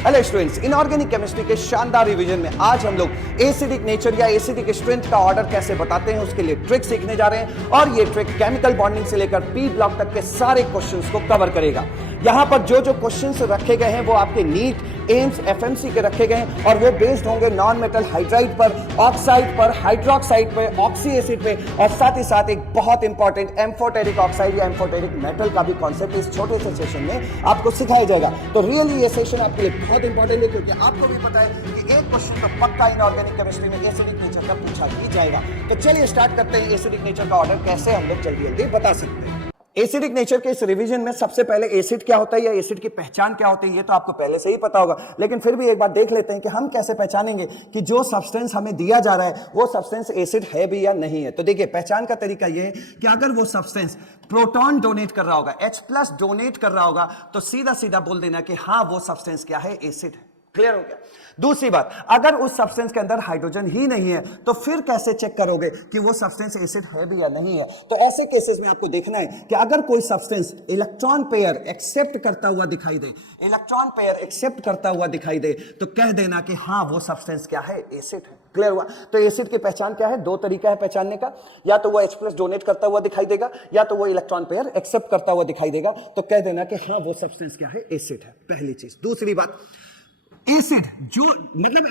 Hello students, inorganic chemistry के शानदार revision में आज हम लोग एसिडिक नेचर या एसिडिक स्ट्रेंथ का ऑर्डर कैसे बताते हैं उसके लिए ट्रिक सीखने जा रहे हैं और ये ट्रिक केमिकल बॉन्डिंग से लेकर पी ब्लॉक तक के सारे क्वेश्चंस को कवर करेगा। यहाँ पर जो जो क्वेश्चंस रखे गए हैं वो आपके नीट, एम्स, एफएमसी के रखे गए हैं और वो बेस्ड होंगे नॉन मेटल हाइड्राइड पर, ऑक्साइड पर, हाइड्रोक्साइड पे, ऑक्सी एसिड पे और साथ ही साथ एक बहुत इंपॉर्टेंट एम्फोटेरिक ऑक्साइड या एम्फोटेरिक मेटल का भी कॉन्सेप्ट इस छोटे से सेशन में आपको सिखाया जाएगा। तो रियली ये सेशन आपके लिए बहुत इंपॉर्टेंट है क्योंकि आपको भी पता है कि एक क्वेश्चन तो पक्का इनऑर्गेनिक केमिस्ट्री में एसिडिक नेचर का पूछा ही जाएगा। तो चलिए स्टार्ट करते हैं एसिडिक नेचर का ऑर्डर कैसे हम लोग जल्दी जल्दी बता सकते हैं। एसिडिक नेचर के इस रिवीजन में सबसे पहले एसिड क्या होता है या एसिड की पहचान क्या होती है ये तो आपको पहले से ही पता होगा, लेकिन फिर भी एक बार देख लेते हैं कि हम कैसे पहचानेंगे कि जो सब्सटेंस हमें दिया जा रहा है वो सब्सटेंस एसिड है भी या नहीं है। तो देखिए, पहचान का तरीका ये है कि अगर वो सब्सटेंस प्रोटॉन डोनेट कर रहा होगा, H+ डोनेट कर रहा होगा, तो सीधा सीधा बोल देना कि हाँ वो सब्सटेंस क्या है, एसिड है। क्लियर हो गया। दूसरी बात, अगर उस सब्सटेंस के अंदर हाइड्रोजन ही नहीं है तो फिर कैसे चेक करोगे कि वो सब्सटेंस एसिड है भी या नहीं है। तो ऐसे केसेस में आपको देखना है कि अगर कोई सब्सटेंस इलेक्ट्रॉन पेयर एक्सेप्ट करता हुआ दिखाई दे, इलेक्ट्रॉन पेयर एक्सेप्ट करता हुआ दिखाई दे, तो कह देना कि हाँ वो सब्सटेंस क्या है, एसिड है। क्लियर हुआ। तो एसिड की पहचान क्या है, दो तरीका है पहचानने का, या तो वो H+ डोनेट करता हुआ दिखाई देगा या तो वो इलेक्ट्रॉन पेयर एक्सेप्ट करता हुआ दिखाई देगा, तो कह देना कि हाँ वो सब्सटेंस क्या है, एसिड है। पहली चीज। दूसरी बात, एसिड जो मतलब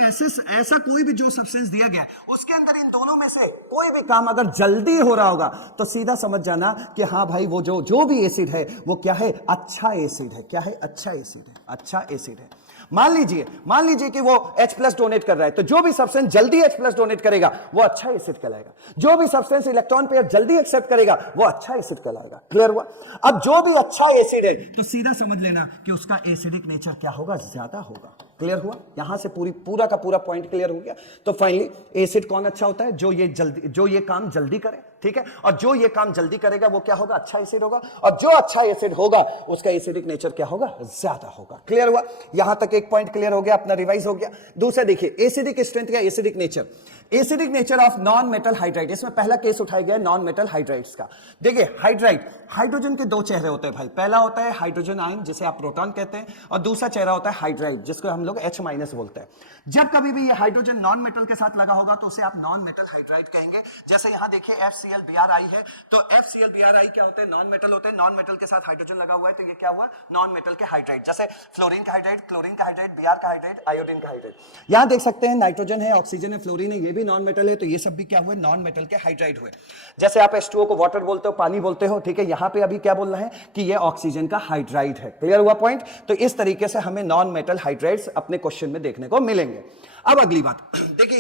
ऐसा कोई भी जो सब्सटेंस दिया गया है उसके अंदर इन दोनों में से कोई भी काम अगर जल्दी हो रहा होगा तो सीधा समझ जाना कि हाँ भाई वो जो भी एसिड है वो क्या है, अच्छा एसिड है। क्या है, अच्छा एसिड है, अच्छा एसिड है। मान लीजिए कि वो H+ डोनेट कर रहा है, तो जो भी सब्सटेंस जल्दी H+ डोनेट करेगा वो अच्छा एसिड कहलाएगा। जो भी सब्सटेंस इलेक्ट्रॉन पेयर जल्दी एक्सेप्ट करेगा वो अच्छा एसिड कहलाएगा। क्लियर हुआ। अब जो भी अच्छा एसिड है तो सीधा समझ लेना कि उसका एसिडिक नेचर क्या होगा, ज्यादा होगा। क्लियर हुआ। यहां से पूरा का पूरा पॉइंट क्लियर हो गया। तो फाइनली एसिड कौन अच्छा होता है, जो ये काम जल्दी करे। ठीक है, और जो ये काम जल्दी करेगा वो क्या होगा, अच्छा एसिड होगा, और जो अच्छा एसिड होगा उसका एसिडिक नेचर क्या होगा, ज्यादा होगा। क्लियर हुआ। यहां तक एक पॉइंट क्लियर हो गया, अपना रिवाइज हो गया। दूसरा देखिए, एसिडिक स्ट्रेंथ या acidic nature, acidic nature of non metal hydride. इसमें पहला केस उठाया गया नॉन मेटल हाइड्राइड्स का। देखिए, हाइड्राइड, हाइड्रोजन के दो चेहरे होते हैं भाई। पहला होता है हाइड्रोजन आयन जिसे आप प्रोटॉन कहते हैं, और दूसरा चेहरा होता है हाइड्राइड जिसको हम लोग H- बोलते हैं। जब कभी भी ये हाइड्रोजन नॉन मेटल के साथ लगा होगा तो उसे आप नॉन मेटल हाइड्राइड कहेंगे। जैसे यहां देखिए FCl-Bri है, तो FCl-Bri क्या होते हैं, नॉन मेटल होते हैं। नॉन मेटल के साथ हाइड्रोजन लगा हुआ है तो ये क्या हुआ, नॉन मेटल के हाइड्राइड। जैसे फ्लोरीन का हाइड्राइड, क्लोरीन का हाइड्राइड, Br का हाइड्राइड, आयोडीन का हाइड्राइड। यहां देख सकते हैं नाइट्रोजन है, ऑक्सीजन है, फ्लोरीन है, ये भी नॉन मेटल है, तो ये सब भी क्या हुए, नॉन मेटल के हाइड्राइड हुए। जैसे आप H2O को वाटर बोलते हो, पानी बोलते हो, ठीक है, यहां पे अभी क्या बोलना है कि ये ऑक्सीजन का हाइड्राइड है। क्लियर हुआ पॉइंट। तो इस तरीके से हमें नॉन मेटल हाइड्राइड्स अपने क्वेश्चन में देखने को मिलेंगे। अब अगली बात देखिए,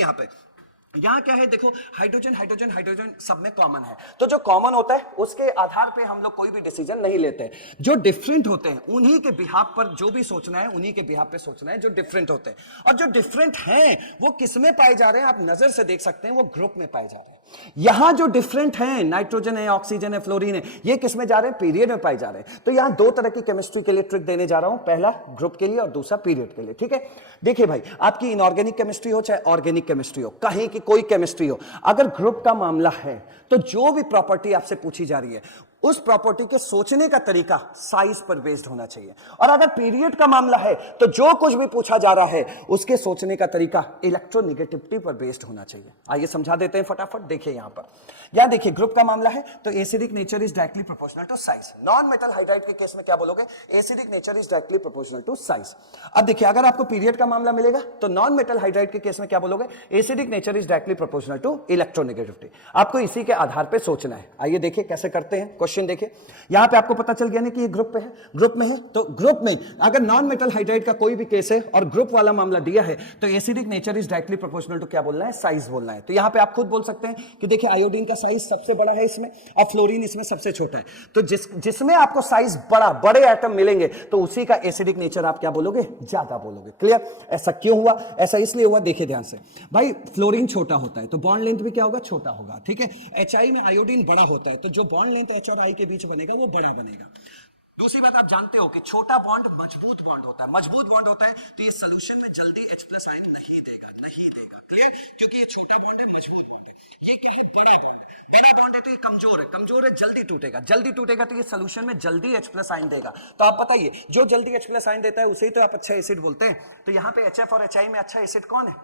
यहां क्या है, देखो हाइड्रोजन हाइड्रोजन हाइड्रोजन सब में कॉमन है, तो जो कॉमन होता है उसके आधार पे हम लोग कोई भी डिसीजन नहीं लेते हैं। जो डिफरेंट होते हैं उन्हीं के बिहाफ पर जो भी सोचना है, उन्हीं के बिहाफ पे सोचना है जो डिफरेंट होते हैं। और जो डिफरेंट हैं वो किस में पाए जा रहे हैं, आप नजर से देख सकते हैं, वो ग्रुप में पाए जा रहे हैं। यहां जो डिफरेंट हैं, नाइट्रोजन है, ऑक्सीजन है, फ्लोरीन है, ये किस में जा रहे हैं, पीरियड में पाए जा रहे हैं। तो यहां दो तरह की केमिस्ट्री के लिए ट्रिक देने जा रहा हूं, पहला ग्रुप के लिए और दूसरा पीरियड के लिए। ठीक है, देखिए भाई, आपकी इनऑर्गेनिक केमिस्ट्री हो चाहे ऑर्गेनिक केमिस्ट्री हो, कहीं की कोई केमिस्ट्री हो, अगर ग्रुप का मामला है तो जो भी प्रॉपर्टी आपसे पूछी जा रही है उस प्रॉपर्टी के सोचने का तरीका साइज पर बेस्ड होना चाहिए। और अगर पीरियड का मामला है तो जो कुछ भी पूछा जा रहा है उसके सोचने का तरीका इलेक्ट्रोनेगेटिविटी पर बेस्ड होना चाहिए। आइए समझा देते हैं फटाफट। देखिए यहां देखिए, ग्रुप का मामला है तो acidic nature is directly proportional to size. Non metal hydride के केस में क्या बोलोगे, acidic nature is directly proportional to size. अब देखिए, अगर आपको पीरियड का मामला मिलेगा तो नॉन मेटल हाइड्राइड के केस में क्या बोलोगे, acidic nature is directly proportional to electronegativity. आपको इसी के आधार पर सोचना है। आइए देखिए कैसे करते हैं। क्वेश्चन देखिए, यहां पे आपको पता चल गया ना कि ये ग्रुप पे है, ग्रुप में है, तो ग्रुप में अगर नॉन मेटल हाइड्राइड का कोई भी केस है और ग्रुप वाला मामला दिया है तो acidic nature is directly proportional to क्या बोलना है, साइज बोलना है। तो यहां पे आप खुद बोल सकते हैं कि देखिए आयोडीन का साइज सबसे बड़ा है इसमें और फ्लोरीन इसमें सबसे छोटा है, तो जिसमें आपको साइज बड़े एटम मिलेंगे तो उसी का एसिडिक नेचर आप क्या बोलोगे, ज्यादा बोलोगे। क्लियर। ऐसा क्यों हुआ, ऐसा इसलिए हुआ, देखिए ध्यान से भाई, फ्लोरीन छोटा होता है तो बॉन्ड लेंथ भी क्या होगा, छोटा होगा। ठीक है, HI में आयोडीन बड़ा होता है तो जो बॉन्ड लेंथ H और I के बीच बनेगा वो बड़ा बनेगा। दूसरी बात आप जानते हो कि छोटा बॉन्ड मजबूत बॉन्ड होता है, मजबूत बॉन्ड होता है तो ये सोल्यूशन में जल्दी H प्लस आयन नहीं देगा, नहीं देगा। क्लियर? क्योंकि ये छोटा बॉन्ड है, मजबूत बॉन्ड है। ये क्या है? बड़ा बॉन्ड। बड़ा बॉन्ड है तो ये कमजोर है, कमजोर है जल्दी टूटेगा, जल्दी टूटेगा तो ये सोल्यूशन में जल्दी H प्लस आयन देगा। तो आप बताइए जो जल्दी H प्लस आयन देता है उसे ही तो आप अच्छा एसिड बोलते हैं। तो यहाँ पे HF और HI में अच्छा एसिड कौन है?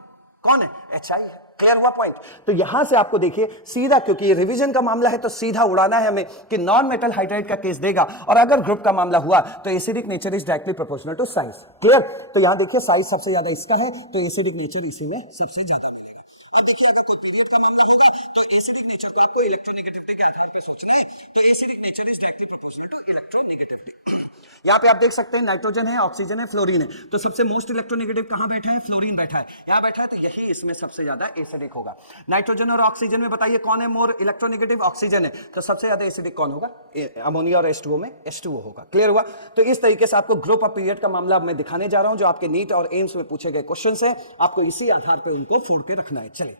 कौन है? HI है। क्लियर हुआ पॉइंट? तो यहां से आपको देखिए सीधा, क्योंकि ये रिवीजन का मामला है तो सीधा उड़ाना है हमें कि नॉन मेटल हाइड्राइड का केस देगा, और अगर ग्रुप का मामला हुआ तो acidic nature is directly proportional to size. Clear? तो यहां देखिए साइज सबसे ज्यादा इसका है तो एसिडिक नेचर इसी में सबसे ज्यादा मिलेगा। अब देखिए अगर कोई पीरियड का मामला होगा तो एसिडिक नेचर को आपको इलेक्ट्रोनेगेटिविटी के आधार पर सोचना है, तो acidic nature is directly proportional to electronegativity. यहाँ पे आप देख सकते हैं नाइट्रोजन है, ऑक्सीजन है, फ्लोरीन है, तो सबसे मोस्ट इलेक्ट्रोनेगेटिव कहां बैठा है? फ्लोरीन बैठा है, यहाँ बैठा है, तो यही इसमें सबसे ज्यादा एसिडिक होगा। नाइट्रोजन और ऑक्सीजन में बताइए कौन है मोर इलेक्ट्रोनेगेटिव? ऑक्सीजन है, तो सबसे ज्यादा एसिडिक कौन होगा? अमोनिया और H2O में H2O होगा। क्लियर हुआ? तो इस तरीके से आपको ग्रुप ऑफ पीरियड का मामला मैं दिखाने जा रहा हूं, जो आपके नीट और एम्स में पूछे गए क्वेश्चन है, आपको इसी आधार पर उनको फोड़ के रखना है। चलिए,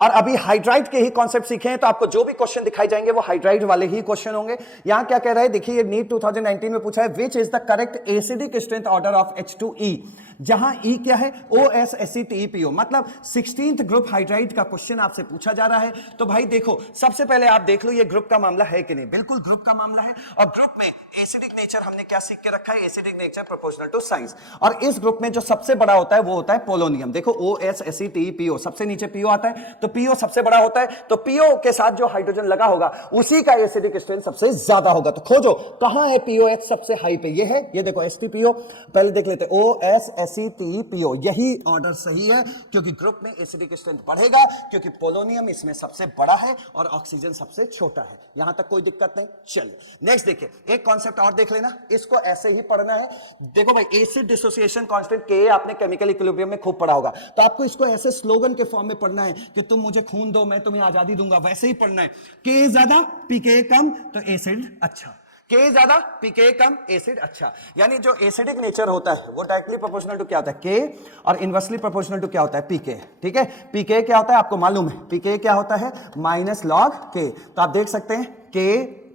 और अभी हाइड्राइड के ही कॉन्सेप्ट सीखे हैं तो आपको जो भी क्वेश्चन दिखाई जाएंगे वो हाइड्राइड वाले ही क्वेश्चन होंगे। यहां क्या कह रहा है देखिए, नीट 2019 में पूछा है which is the correct acidic strength order of H2E, जहां E क्या है? OSACTEPO, मतलब 16th ग्रुप हाइड्राइड का क्वेश्चन आपसे पूछा जा रहा है। तो भाई देखो, सबसे पहले आप देख लो ये ग्रुप का मामला है कि नहीं। बिल्कुल ग्रुप का मामला है, और ग्रुप में एसिडिक नेचर हमने क्या सीख के रखा है? Acidic nature proportional to size. और इस ग्रुप में जो सबसे बड़ा होता है वो होता है पोलोनियम। देखो OSACTEPO, सबसे नीचे PO आता है, तो PO सबसे बड़ा होता है, तो PO के साथ जो हाइड्रोजन लगा होगा उसी का एसिडिक स्ट्रेंथ सबसे ज्यादा होगा। तो खोजो कहां है POH सबसे हाई पे? ये है, ये देखो STPO। पहले देख लेते OSACTEPO, यही ऑर्डर सही है, क्योंकि ग्रुप में एसिडिक स्ट्रेंथ बढ़ेगा, क्योंकि पोलोनियम इसमें सबसे बड़ा है और ऑक्सीजन सबसे छोटा है। यहां तक कोई दिक्कत नहीं। चलिए नेक्स्ट देखिए, एक कॉन्सेप्ट और देख लेना, इसको ऐसे ही पढ़ना है। देखो भाई, एसिड डिसोसिएशन कांस्टेंट Ka आपने केमिकल इक्विलिब्रियम में खूब पढ़ा होगा, तो आपको इसको ऐसे स्लोगन के फॉर्म में पढ़ना है कि तुम मुझे खून दो मैं तुम्हें आजादी दूंगा, वैसे ही पढ़ना है। K ज्यादा pK कम तो एसिड अच्छा, K ज्यादा pK कम एसिड अच्छा। यानी जो एसिडिक नेचर होता है वो डायरेक्टली प्रोपोर्शनल टू क्या होता है? K, और इनवर्सली प्रोपोर्शनल टू क्या होता है? pK। ठीक है, pK क्या होता है आपको मालूम है? pK क्या होता है? Minus log K। तो आप देख सकते हैं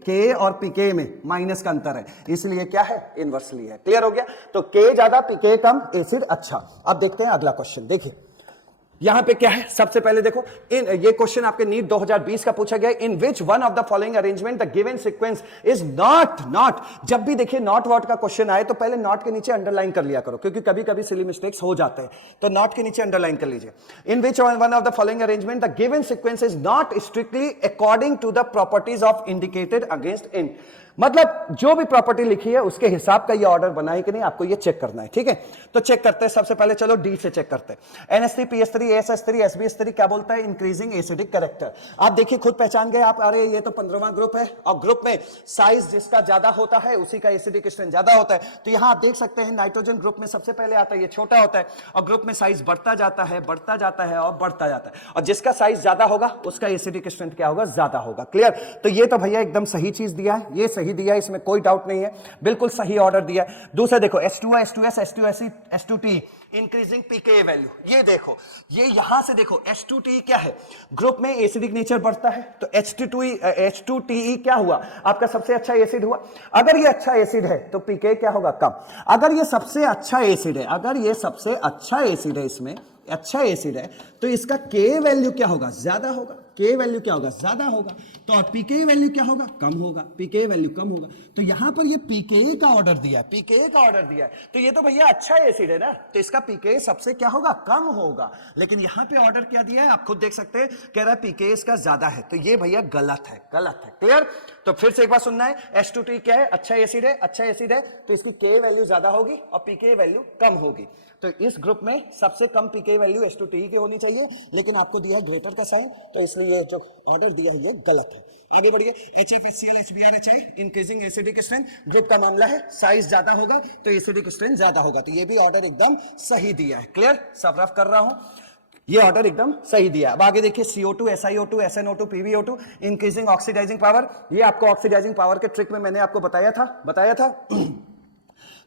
K और pK में माइनस का अंतर है, इसलिए क्या है? इनवर्सली है। क्लियर हो गया? तो K ज्यादा pK कम एसिड अच्छा। अब देखते हैं अगला क्वेश्चन। देखिए यहां पे क्या है, सबसे पहले देखो, ये क्वेश्चन आपके नीट 2020 का पूछा गया, in which one of the following arrangement the given sequence is not. जब भी देखिए नॉट वॉट का क्वेश्चन आए तो पहले नॉट के नीचे अंडरलाइन कर लिया करो, क्योंकि कभी कभी सिली मिस्टेक्स हो जाते हैं, तो नॉट के नीचे अंडरलाइन कर लीजिए। In which one of the following arrangement the given sequence is not strictly according to the properties of indicated against in, मतलब जो भी प्रॉपर्टी लिखी है उसके हिसाब का ये ऑर्डर बना है कि नहीं, आपको ये चेक करना है। ठीक है, तो चेक करते हैं। सबसे पहले चलो डी से चेक करते हैं। NH3 PS3 ASH3 SBH3 क्या बोलता है? Increasing acidic character. आप देखिए खुद पहचान गए आप, अरे ये तो 15वां ग्रुप है, और ग्रुप में साइज जिसका ज्यादा होता है उसी का एसिडिक स्ट्रेंथ ज्यादा होता है। तो यहां आप देख सकते हैं नाइट्रोजन ग्रुप में सबसे पहले आता है, ये छोटा होता है, और ग्रुप में साइज बढ़ता जाता है, बढ़ता जाता है और बढ़ता जाता है, और जिसका साइज ज्यादा होगा उसका एसिडिक स्ट्रेंथ क्या होगा? ज्यादा होगा। क्लियर? तो ये तो भैया एकदम सही चीज दिया है, ये सही दिया है, इसमें कोई डाउट नहीं है, बिल्कुल सही ऑर्डर दिया है। दूसरा देखो H2O H2S H2SE H2T increasing pK value, ये देखो, ये यहां से देखो H2T क्या है? ग्रुप में एसिडिक नेचर बढ़ता है, तो H2TE क्या हुआ? आपका सबसे अच्छा एसिड हुआ। अगर ये अच्छा एसिड है तो pK क्या होगा? कम। अगर ये सबसे अच्छा एसिड है, अगर ये सबसे अच्छा एसिड है, इसमें अच्छा एसिड है, तो इसका K वैल्यू क्या होगा? ज्यादा होगा। K वैल्यू क्या होगा? ज्यादा होगा। तो और pK वैल्यू क्या होगा? कम होगा। pK वैल्यू कम होगा। तो यहां पर ये pK का ऑर्डर दिया है, pK का ऑर्डर दिया है, तो ये तो भैया अच्छा एसिड है ना, तो इसका pK सबसे क्या होगा? कम होगा। लेकिन यहां पे ऑर्डर क्या दिया है आप खुद देख सकते हैं, कह रहा है pK इसका ज्यादा है, तो ये भैया गलत है, गलत है। क्लियर? तो फिर से एक बार सुनना है, H2T क्या है? अच्छा एसिड है, अच्छा एसिड है, तो इसकी K वैल्यू ज्यादा होगी और pK वैल्यू कम होगी। तो इस ग्रुप में सबसे कम pK वैल्यू H2T की होनी चाहिए, लेकिन आपको दिया है ग्रेटर का साइन, तो इसलिए ये जो ऑर्डर दिया है ये गलत है। आगे बढ़िए, HFHCl HBrHI increasing acidic strength, group का मामला है, साइज ज्यादा होगा तो एसिडिक स्ट्रेंथ ज्यादा होगा, तो ये भी ऑर्डर एकदम सही दिया है। क्लियर? सब रफ कर रहा हूं, ये ऑर्डर एकदम सही दिया। अब आगे देखिए, CO2 SiO2 SnO2 PbO2 increasing oxidising power, ये आपको ऑक्सीडाइजिंग पावर के ट्रिक में मैंने आपको बताया था।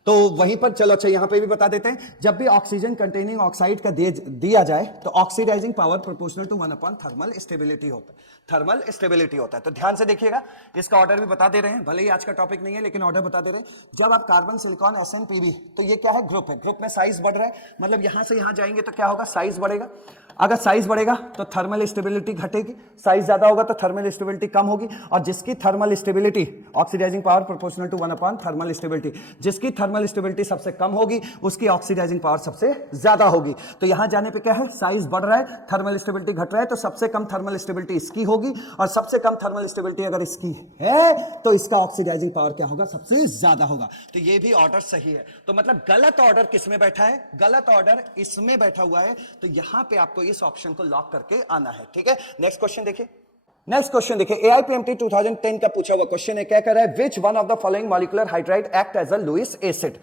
तो वहीं पर चलो अच्छा यहां पे भी बता देते हैं, जब भी ऑक्सीजन कंटेनिंग ऑक्साइड का दिया जाए तो oxidising power proportional to 1 upon thermal stability होता है, थर्मल स्टेबिलिटी होता है। तो ध्यान से देखिएगा, इसका ऑर्डर भी बता दे रहे हैं, भले ही आज का टॉपिक नहीं है लेकिन ऑर्डर बता दे रहे हैं। जब आप कार्बन सिलिकॉन SN-PB, तो ये क्या है, ग्रुप है, ग्रुप में साइज बढ़ रहा है, मतलब यहां से यहां जाएंगे तो क्या होगा, साइज बढ़ेगा। अगर साइज बढ़ेगा तो थर्मल स्टेबिलिटी घटेगी, साइज ज्यादा होगा तो थर्मल स्टेबिलिटी कम होगी, और जिसकी thermal stability oxidising power proportional to 1 upon thermal stability, जिसकी थर्मल स्टेबिलिटी सबसे कम होगी उसकी ऑक्सीडाइजिंग पावर सबसे ज्यादा होगी। तो यहां जाने पे क्या है, साइज बढ़ रहा है, थर्मल स्टेबिलिटी घट रहा है, तो सबसे कम थर्मल स्टेबिलिटी इसकी होगी, और सबसे कम थर्मल स्टेबिलिटी अगर इसकी है तो इसका ऑक्सीडाइजिंग पावर क्या होगा, सबसे ज्यादा होगा। तो ये भी ऑर्डर सही है। तो मतलब गलत ऑर्डर किसमें बैठा है, गलत ऑर्डर इसमें बैठा हुआ है, तो यहां पे आपको इस ऑप्शन को लॉक करके आना है। ठीक है, नेक्स्ट क्वेश्चन देखिए। नेक्स्ट क्वेश्चन देखिए, AIPMT 2010 का पूछा हुआ क्वेश्चन है, क्या कह रहा है, which one of the following molecular hydride act as a Lewis acid.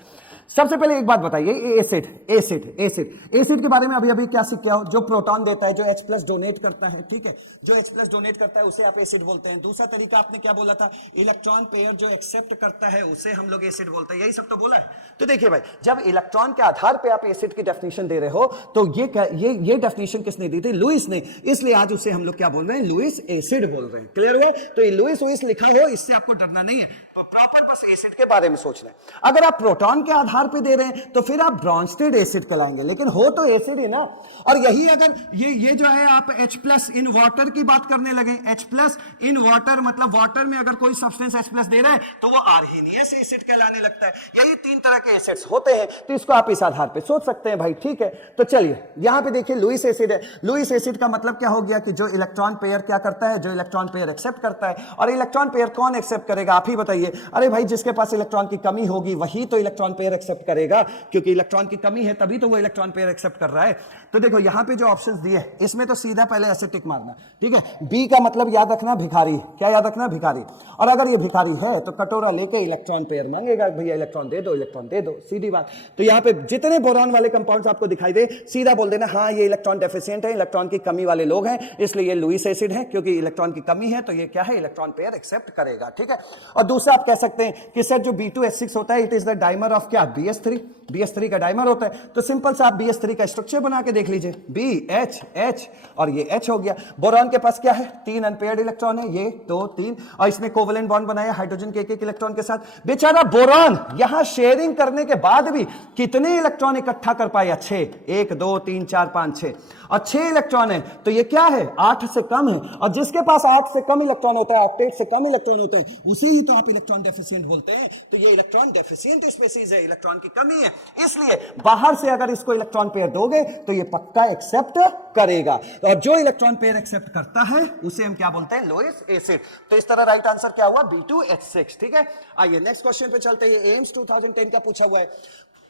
सबसे पहले एक बात बताइए, एसिड एसिड एसिड एसिड के बारे में अभी अभी क्या सीख के आओ, जो प्रोटॉन देता है, जो H+ डोनेट करता है, ठीक है, जो H+ डोनेट करता है उसे आप एसिड बोलते हैं। दूसरा तरीका आपने क्या बोला था, इलेक्ट्रॉन पेयर जो एक्सेप्ट करता है उसे हम लोग एसिड बोलते हैं, यही सब तो बोला है। तो देखिए भाई, जब इलेक्ट्रॉन के आधार पे आप एसिड की डेफिनेशन दे रहे हो तो ये डेफिनेशन किसने दी थी, लुईस ने, इसलिए आज उसे हम लोग क्या बोल रहे हैं, लुईस एसिड बोल रहे हैं। क्लियर है, तो ये लुईस लिखा हो इससे आपको डरना नहीं है, प्रॉपर बस एसिड के बारे में सोचना है। अगर आप प्रोटॉन के आधार पे दे रहे हैं तो फिर आप ब्रॉन्स्टेड एसिड कहलाएंगे, लेकिन हो तो एसिड ही ना। और यही अगर ये जो है आप H+ इन वाटर की बात करने लगे, H+ इन वाटर मतलब वाटर में अगर कोई सब्सटेंस H+ दे रहा है तो वो आर्हीनियस एसिड कहलाने लगता है। यही 3 तरह के एसिड्स होते हैं, तो इसको आप इस आधार पे सोच सकते हैं भाई। ठीक है, तो चलिए यहां पे देखिए, लुईस एसिड है। लुईस एसिड का मतलब क्या हो गया कि जो इलेक्ट्रॉन पेयर क्या करता है, जो इलेक्ट्रॉन पेयर एक्सेप्ट करता है। और इलेक्ट्रॉन पेयर कौन एक्सेप्ट करेगा, आप ही बताइए। अरे भाई, जिसके पास इलेक्ट्रॉन की कमी होगी वही तो इलेक्ट्रॉन पेयर एक्सेप्ट करेगा, क्योंकि इलेक्ट्रॉन की कमी है तभी तो वो इलेक्ट्रॉन पेयर एक्सेप्ट कर रहा है। तो देखो यहां पे जो ऑप्शंस दिए इसमें तो सीधा पहले ऐसे टिक मारना, ठीक है। बी का मतलब याद रखना भिखारी, क्या याद रखना, भिखारी। और अगर ये भिखारी है तो कटोरा लेके इलेक्ट्रॉन पेयर मांगेगा, भैया इलेक्ट्रॉन दे दो, इलेक्ट्रॉन दे दो, सीधी बात। तो यहां पे जितने बोरॉन वाले कंपाउंड्स आपको दिखाई दे, सीधा बोल देना हाँ ये इलेक्ट्रॉन डेफिशिएंट है, इलेक्ट्रॉन की कमी वाले लोग हैं, इसलिए ये लुईस एसिड है, क्योंकि इलेक्ट्रॉन की कमी है तो ये क्या है, इलेक्ट्रॉन पेयर एक्सेप्ट करेगा। ठीक है, और दूसरा आप कह सकते हैं कि सर जो B2H6 होता है, it is the dimer of क्या, BH3 का डाइमर होता है। तो सिंपल सा आप BH3 का स्ट्रक्चर बना के देख लीजिए, BH और ये H हो गया। बोरॉन के पास क्या है, 3 अनपेयर्ड इलेक्ट्रॉन है, ये 2 3, और इसने कोवेलेंट बॉन्ड बनाया हाइड्रोजन के एक इलेक्ट्रॉन के साथ। बेचारा बोरॉन यहां शेयरिंग करने के बाद भी कितने इलेक्ट्रॉन इकट्ठा कर पाया, 6, 1 2 3 4 5 6, और 6 इलेक्ट्रॉन है, तो ये क्या है, 8 से कम है। और जिसके पास 8 से कम इलेक्ट्रॉन होता है, ऑक्टेट से कम इलेक्ट्रॉन होते हैं, उसे ही तो आप इलेक्ट्रॉन डेफिशिएंट बोलते हैं। तो ये इलेक्ट्रॉन डेफिशिएंट स्पीशीज है, इलेक्ट्रॉन की कमी है, इसलिए बाहर से अगर इसको इलेक्ट्रॉन पेयर दोगे तो ये पक्का एक्सेप्ट करेगा। और जो इलेक्ट्रॉन पेयर एक्सेप्ट करता है उसे हम क्या बोलते हैं, लुईस एसिड। तो इस तरह राइट आंसर क्या हुआ, B2H6। ठीक है, आइए नेक्स्ट क्वेश्चन पे चलते हैं। एम्स 2010 का पूछा हुआ है,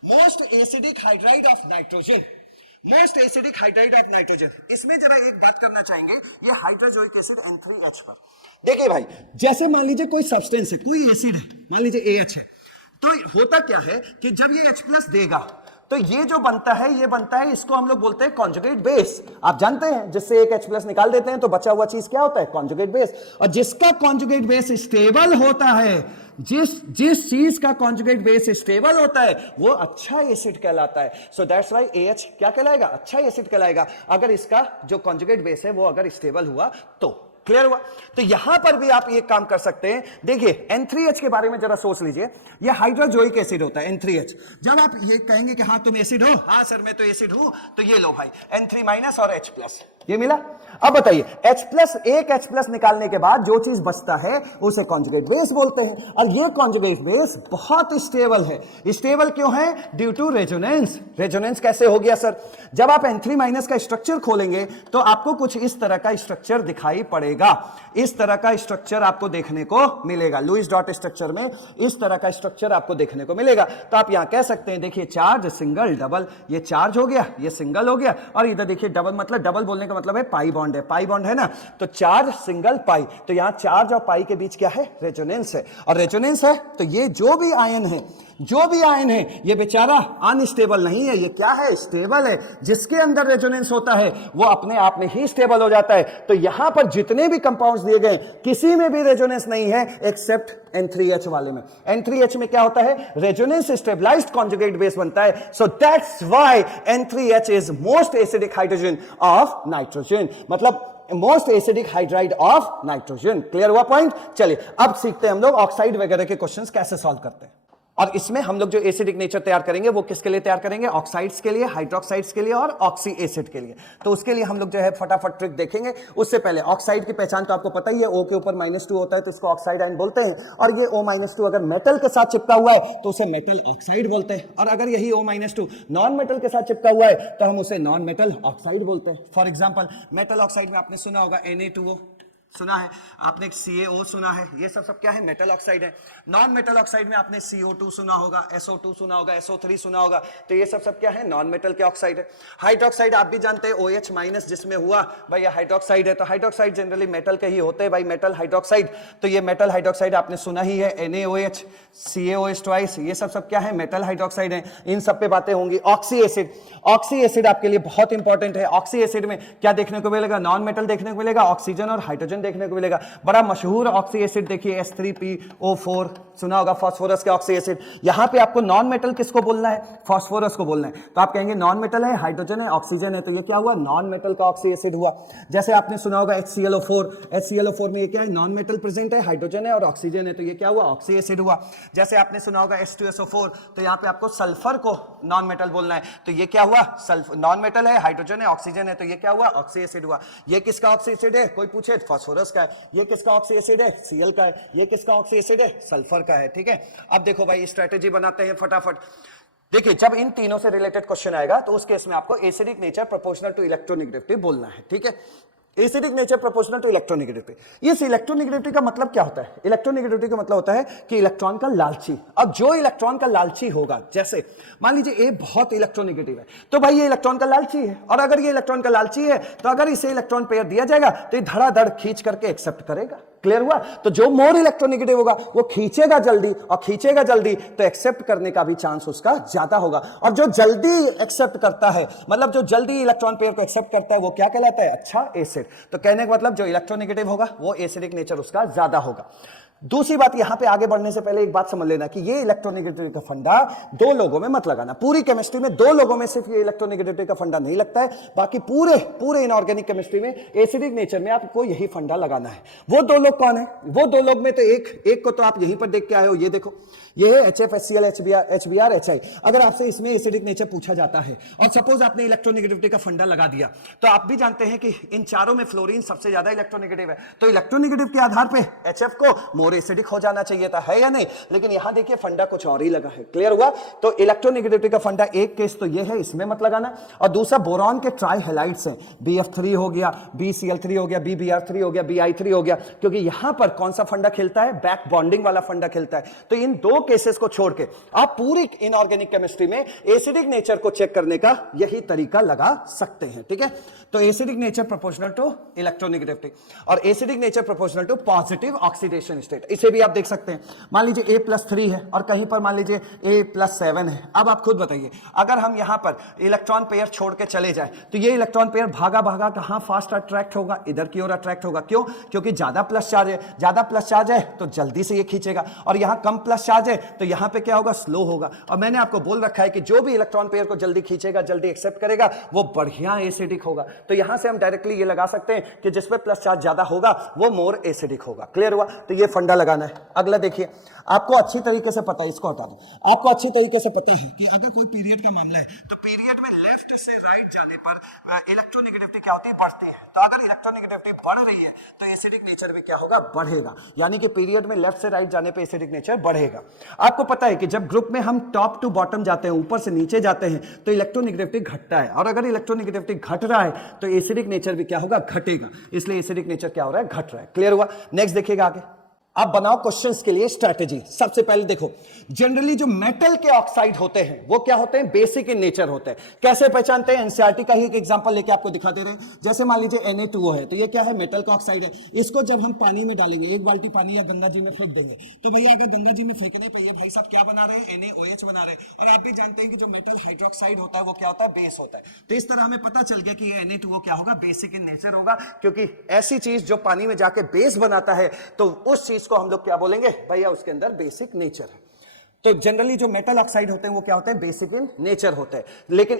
most acidic hydride of nitrogen, most acidic hydride of nitrogen. इसमें जरा एक बात करना चाहेंगे, ये हाइड्रोजोइक एसिड N3H पर। देखिए भाई, जैसे मान लीजिए कोई सब्सटेंस है, कोई एसिड है, मान लीजिए AH है, तो होता क्या है कि जब ये H+ देगा तो ये जो बनता है, ये बनता है, इसको हम लोग बोलते हैं कॉन्जुगेट बेस। आप जानते हैं, जिससे एक H+ निकाल देते हैं तो बचा हुआ चीज क्या होता है, कॉन्जुगेट बेस। और जिसका कॉन्जुगेट बेस स्टेबल होता है, जिस चीज का कॉन्जुगेट बेस स्टेबल होता है वो अच्छा एसिड कहलाता है। सो दैट्स व्हाई AH क्या कहलाएगा, अच्छा एसिड कहलाएगा, अगर इसका जो कॉन्जुगेट बेस है वो अगर स्टेबल हुआ तो। क्लियर हुआ। तो यहां पर भी आप ये काम कर सकते हैं। देखिए N3H के बारे में जरा सोच लीजिए, ये हाइड्रोजोइक एसिड होता है N3H। जब आप ये कहेंगे कि हाँ तुम एसिड हो, हाँ सर मैं तो एसिड हूं, तो ये लो भाई N3- और H+, ये मिला। अब बताइए H+, एक H+ निकालने के बाद जो चीज बचता है उसे कॉन्जुगेट बेस बोलते हैं, और ये कॉन्जुगेट बेस बहुत स्टेबल है। स्टेबल क्यों है, ड्यू टू रेजोनेंस। रेजोनेंस कैसे हो गया सर, जब आप N3- का स्ट्रक्चर खोलेंगे तो आपको कुछ इस तरह का स्ट्रक्चर दिखाई पड़ेगा, इस तरह का स्ट्रक्चर आपको देखने को मिलेगा। लुईस डॉट स्ट्रक्चर में इस तरह का स्ट्रक्चर आपको देखने को मिलेगा। तो आप यहां कह सकते हैं, देखिए चार्ज सिंगल डबल, ये चार्ज हो गया, ये सिंगल हो गया, और इधर देखिए डबल, मतलब डबल बोलने का मतलब है पाई बॉन्ड है, पाई बॉन्ड है ना, तो चार्ज सिंगल पाई। तो यहां चार्ज और पाई के बीच क्या है, रेजोनेंस है, और रेजोनेंस है तो ये जो भी आयन है, जो भी आयन है ये बेचारा अनस्टेबल नहीं है, ये क्या है, स्टेबल है। जिसके अंदर रेजोनेंस होता है वो अपने आप में ही स्टेबल हो जाता है। तो यहां पर जितने भी कंपाउंड्स दिए गए किसी में भी रेजोनेंस नहीं है एक्सेप्ट N3H वाले में। N3H में क्या होता है, रेजोनेंस स्टेबलाइज्ड कॉन्जुगेट बेस बनता है। So that's why N3H is most acidic hydrogen of nitrogen, मतलब most acidic hydride of nitrogen. Clear हुआ पॉइंट? चलिए अब सीखते हैं हम लोग ऑक्साइड वगैरह के क्वेश्चंस कैसे सॉल्व करते हैं। और इसमें हम लोग जो एसिडिक नेचर तैयार करेंगे वो किसके लिए तैयार करेंगे, ऑक्साइड्स के लिए, हाइड्रोक्साइड्स के लिए और ऑक्सी एसिड के लिए। तो उसके लिए हम लोग जो है फटाफट ट्रिक देखेंगे। उससे पहले ऑक्साइड की पहचान तो आपको पता ही है, O के ऊपर -2 होता है तो इसको ऑक्साइड आयन बोलते हैं। और ये O-2 अगर मेटल के साथ चिपका हुआ है तो उसे मेटल ऑक्साइड बोलते हैं। और अगर यही O-2 नॉन मेटल के साथ चिपका हुआ है तो हम उसे नॉन मेटल ऑक्साइड बोलते हैं। फॉर एग्जाम्पल मेटल ऑक्साइड में आपने सुना होगा Na2O सुना है, आपने CaO सुना है, ये सब क्या है, मेटल ऑक्साइड है। नॉन मेटल ऑक्साइड में आपने CO2 सुना होगा, SO2 सुना होगा, SO3 सुना होगा, तो ये सब क्या है, नॉन मेटल के ऑक्साइड है। हाइड्रोक्साइड आप भी जानते हैं OH- जिसमें हुआ भाई ये हाइड्रोक्साइड है। तो हाइड्रोक्साइड जनरली मेटल के ही होते हैं भाई, मेटल हाइड्रोक्साइड। तो ये मेटल हाइड्रोक्साइड आपने सुना ही है, NaOH, CaOH ट्वाइस, ये सब क्या है, मेटल हाइड्रोक्साइड है। इन सब पे बातें होंगी। ऑक्सी एसिड, ऑक्सी एसिड आपके लिए बहुत इंपॉर्टेंट है। ऑक्सी एसिड में क्या देखने को मिलेगा, नॉन मेटल देखने को मिलेगा, ऑक्सीजन और हाइड्रोजन देखने को मिलेगा। बड़ा मशहूर ऑक्सी एसिड देखिए H3PO4 सुना होगा, फास्फोरस के ऑक्सी एसिड। यहां पे आपको नॉन मेटल किसको बोलना है, फास्फोरस को बोलना है। तो आप कहेंगे नॉन मेटल है, हाइड्रोजन है, ऑक्सीजन है, तो ये क्या हुआ, नॉन मेटल का ऑक्सी एसिड हुआ। जैसे आपने सुना होगा HClO4 में ये क्या है, नॉन मेटल प्रेजेंट है, हाइड्रोजन है और ऑक्सीजन है, तो ये क्या हुआ, ऑक्सी एसिड हुआ। जैसे आपने सुना होगा H2SO4, तो यहां पे आपको सल्फर को नॉन मेटल बोलना है, तो ये क्या हुआ, सल्फर नॉन मेटल है, हाइड्रोजन है, ऑक्सीजन है, तो ये क्या हुआ, ऑक्सी एसिड हुआ। ये किसका ऑक्सी एसिड है, कोई पूछे, फास्फोरस का है। ये किसका ऑक्सी एसिड है, Cl का है। ये किसका ऑक्सी एसिड है, सल्फर का है। ठीक है, अब देखो भाई स्ट्रेटेजी बनाते हैं फटाफट। देखिए जब इन तीनों से रिलेटेड क्वेश्चन आएगा तो उस केस में आपको acidic nature proportional to electronegativity बोलना है। ठीक है, acidic nature proportional to electronegativity. इस इलेक्ट्रोनेगेटिविटी का मतलब क्या होता है, इलेक्ट्रोनेगेटिविटी का मतलब होता है कि इलेक्ट्रॉन का लालची। अब जो इलेक्ट्रॉन का लालची होगा, जैसे मान लीजिए A बहुत इलेक्ट्रोनेगेटिव है, तो भाई ये इलेक्ट्रॉन का लालची है। और अगर ये इलेक्ट्रॉन का लालची है तो अगर इसे इलेक्ट्रॉन पेयर दिया जाएगा तो ये धड़ाधड़ खींच करके एक्सेप्ट करेगा। क्लियर हुआ? तो जो मोर इलेक्ट्रोनेगेटिव होगा वो खींचेगा जल्दी, और खींचेगा जल्दी तो एक्सेप्ट करने का भी चांस उसका ज्यादा होगा। और जो जल्दी एक्सेप्ट करता है, मतलब जो जल्दी इलेक्ट्रॉन पेयर को एक्सेप्ट करता है, वो क्या कहलाता है, अच्छा एसिड। तो कहने का मतलब जो इलेक्ट्रोनेगेटिव होगा वो एसिडिक नेचर उसका ज्यादा होगा। दूसरी बात, यहां पे आगे बढ़ने से पहले एक बात समझ लेना कि ये इलेक्ट्रोनेगेटिविटी का फंडा दो लोगों में मत लगाना। पूरी केमिस्ट्री में दो लोगों में सिर्फ ये इलेक्ट्रोनेगेटिविटी का फंडा नहीं लगता है, बाकी पूरे इनऑर्गेनिक केमिस्ट्री में एसिडिक नेचर में आपको यही फंडा लगाना है। वो दो लोग कौन है, वो दो लोग में तो एक को तो आप यहीं पर देख के आए हो, ये देखो, ये है HF, HCl, HBr, HI। अगर आपसे इसमें एसिडिक नेचर पूछा जाता है और सपोज आपने इलेक्ट्रोनेगेटिविटी का फंडा लगा दिया, तो आप भी जानते हैं कि इन चारों में फ्लोरीन सबसे ज्यादा इलेक्ट्रोनेगेटिव है। तो इलेक्ट्रोनेगेटिव के आधार पे HF को मोर एसिडिक हो जाना चाहिए था, है या नहीं? लेकिन यहां देखिए फंडा कुछ और ही लगा है। क्लियर हुआ? तो इलेक्ट्रोनेगेटिविटी का फंडा एक केस तो ये है, इसमें मत लगाना। और दूसरा बोरॉन के ट्राई हैलाइड्स हैं, BF3 हो गया, BCl3 हो गया, BBr3 हो गया, BI3 हो गया, क्योंकि यहां पर कौन सा फंडा खेलता है, बैक बॉन्डिंग वाला फंडा खेलता है। तो इन दो केसेस को छोड़ के आप पूरी इनऑर्गेनिक केमिस्ट्री में एसिडिक नेचर को चेक करने का यही तरीका लगा सकते हैं। ठीक है, तो acidic nature proportional to electronegativity और acidic nature proportional to positive oxidation state. इसे भी आप देख सकते हैं। मान लीजिए A+3 है और कहीं पर मान लीजिए A+7 है। अब आप खुद बताइए, अगर हम यहां पर इलेक्ट्रॉन पेयर छोड़ के चले जाए तो ये इलेक्ट्रॉन पेयर भागा भागा कहां फास्ट अट्रैक्ट होगा, इधर की ओर अट्रैक्ट होगा। क्यों? क्योंकि ज्यादा प्लस चार्ज है, ज्यादा प्लस चार्ज है तो जल्दी से ये खींचेगा, और यहां कम प्लस चार्ज है तो यहां पे क्या होगा, स्लो होगा। और मैंने आपको बोल रखा है कि जो भी इलेक्ट्रॉन पेयर को जल्दी खींचेगा, जल्दी एक्सेप्ट करेगा, वो बढ़िया एसिडिक होगा। तो यहां से हम डायरेक्टली ये लगा सकते हैं कि जिस पे प्लस चार्ज ज्यादा होगा वो मोर एसिडिक होगा। क्लियर हुआ? तो ये फंडा लगाना है। अगला देखिए, आपको अच्छी तरीके से पता है, इसको हटा दो, आपको अच्छी तरीके से पता है कि अगर कोई पीरियड का मामला है तो पीरियड में लेफ्ट से राइट जाने पर इलेक्ट्रोनेगेटिविटी क्या होती है, बढ़ती है। तो अगर इलेक्ट्रोनेगेटिविटी बढ़ रही है तो एसिडिक नेचर भी क्या होगा, बढ़ेगा। यानी कि पीरियड में लेफ्ट से राइट जाने पे एसिडिक नेचर बढ़ेगा। आपको पता है कि जब ग्रुप में हम टॉप टू बॉटम जाते हैं, ऊपर से नीचे जाते हैं, तो इलेक्ट्रोनेगेटिविटी घटता है, और अगर इलेक्ट्रोनेगेटिविटी घट रहा है तो एसिडिक नेचर भी क्या होगा, घटेगा। इसलिए एसिडिक नेचर क्या हो रहा है, घट रहा है। क्लियर हुआ? नेक्स्ट देखिएगा आगे। अब बनाओ क्वेश्चंस के लिए स्ट्रैटेजी। सबसे पहले देखो, जनरली जो मेटल के ऑक्साइड होते हैं वो क्या होते हैं, बेसिक इन नेचर होते हैं। कैसे पहचानते हैं, एनसीईआरटी का ही एक एग्जांपल लेके आपको दिखा दे रहे हैं। जैसे मान लीजिए Na2O है, तो ये क्या है, मेटल का ऑक्साइड है। इसको जब हम पानी में डालेंगे, एक बाल्टी पानी या गंगा जी में फेंक देंगे, तो भैया अगर गंगा जी में फेंकने पर भाई साहब क्या बना रहे हैं, NaOH बना रहे हैं। और आप भी जानते हैं कि जो मेटल हाइड्रोक्साइड होता है वो क्या होता है, बेस होता है। तो इस तरह हमें पता चल गया कि ये Na2O क्या होगा, बेसिक इन नेचर होगा, क्योंकि ऐसी चीज जो पानी में जाके बेस बनाता है तो उस चीज को हम लोग क्या बोलेंगे भैया, उसके अंदर बेसिक नेचर है। तो जनरली जो मेटल ऑक्साइड होते हैं वो क्या होते हैं, बेसिक इन नेचर होते हैं। लेकिन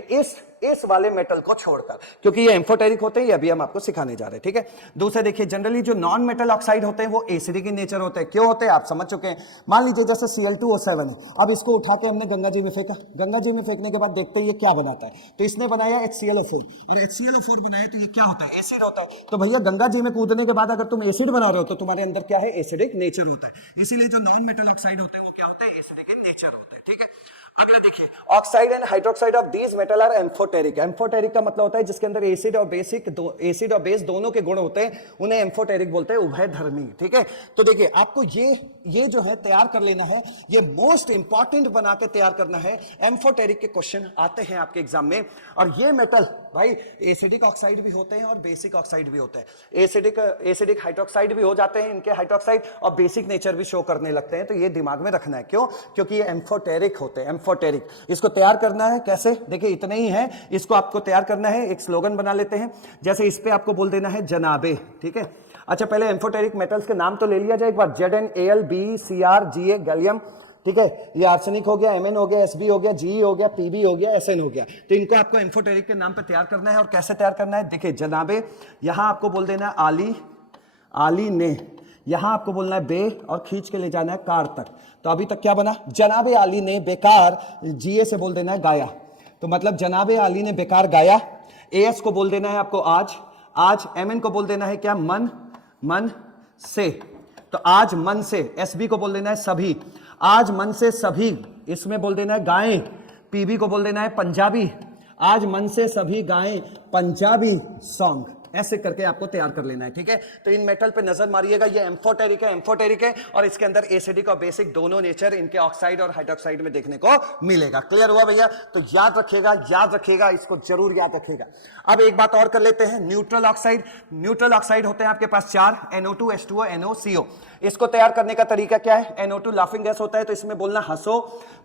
इस वाले मेटल को छोड़कर, क्योंकि ये एम्फोटेरिक होते हैं, ये अभी हम आपको सिखाने जा रहे हैं, ठीक है। दूसरे देखिए, जनरली जो नॉन मेटल ऑक्साइड होते हैं वो एसिडिक इन नेचर होते हैं। क्यों होते हैं आप समझ चुके हैं। मान लीजिए जैसे Cl2O7 है, अब इसको उठा के हमने गंगा जी में फेंका, गंगा जी में फेंकने के बाद देखते हैं ये क्या बनाता है, तो इसने बनाया HClO4, और HClO4 बनाया तो ये क्या होता है, एसिड होता है। तो भैया गंगा जी में कूदने के बाद अगर तुम एसिड बना रहे हो तो तुम्हारे अंदर क्या है, एसिडिक नेचर होता है। इसीलिए जो नॉन मेटल ऑक्साइड होते हैं वो क्या होते हैं, एसिडिक इन नेचर होते हैं, ठीक है। अगला देखिए, oxide and hydroxide of these metal are amphoteric. Amphoteric का मतलब होता है जिसके अंदर एसिड और एसिड और बेस दोनों के गुण होते हैं, उन्हें एम्फोटेरिक बोलते हैं, उभयधर्मी, ठीक है। तो देखिए आपको ये जो है तैयार कर लेना है, ये मोस्ट इंपॉर्टेंट बना के तैयार करना है। एम्फोटेरिक के क्वेश्चन आते हैं आपके एग्जाम में, और ये मेटल भाई एसिडिक ऑक्साइड भी होते हैं और बेसिक ऑक्साइड भी होते हैं। एसिडिक हाइड्रोक्साइड भी हो जाते हैं इनके हाइड्रोक्साइड, और बेसिक नेचर भी शो करने लगते हैं। तो ये दिमाग में रखना है, क्यों, क्योंकि ये एम्फोटेरिक होते हैं। एम्फोटेरिक इसको तैयार करना है कैसे, देखिए इतने ही है, इसको आपको तैयार करना है। एक स्लोगन बना लेते हैं, जैसे इस पे आपको बोल देना है जनाबे, ठीक है। अच्छा पहले एम्फोटेरिक मेटल्स के नाम तो ले लिया जाए एक बार, ZnAl, BeCr, Ga गैलियम, ठीक है। ये आर्सेनिक हो गया, Mn हो गया, Sb हो गया, Ge हो गया, Pb हो गया, Sn हो गया। तो इनको आपको एम्फोटेरिक के नाम पे तैयार करना है। और कैसे तैयार करना है, देखिए जनाबे, यहां आपको बोल देना है आली ने, यहां आपको बोलना है बे, और खींच के ले जाना है कार तक। तो अभी तक क्या बना, जनाबे आली ने बेकार, Ga से बोल देना है गाया, तो मतलब जनाबे आली ने बेकार गाया। As को बोल देना है आपको आज, Mn को बोल देना है क्या, मन से, तो आज मन से। Sb को बोल देना है सभी, आज मन से सभी, इसमें बोल देना है गाएं। Pb को बोल देना है पंजाबी, आज मन से सभी गाएं पंजाबी सॉन्ग। ऐसे करके आपको तैयार कर लेना है, ठीक है। तो इन मेटल पे नजर मारिएगा, ये एम्फोटेरिक है, और इसके अंदर एसिडिक और बेसिक दोनों नेचर इनके ऑक्साइड और हाइड्रोक्साइड में देखने को मिलेगा। क्लियर हुआ भैया, तो याद रखिएगा, इसको जरूर याद रखिएगा। अब एक बात और कर लेते हैं, न्यूट्रल ऑक्साइड होते हैं आपके पास 4, NO2, H2O, NOCO। इसको तैयार करने का तरीका क्या है, NO2 लाफिंग गैस होता है, तो इसमें बोलना हंसो,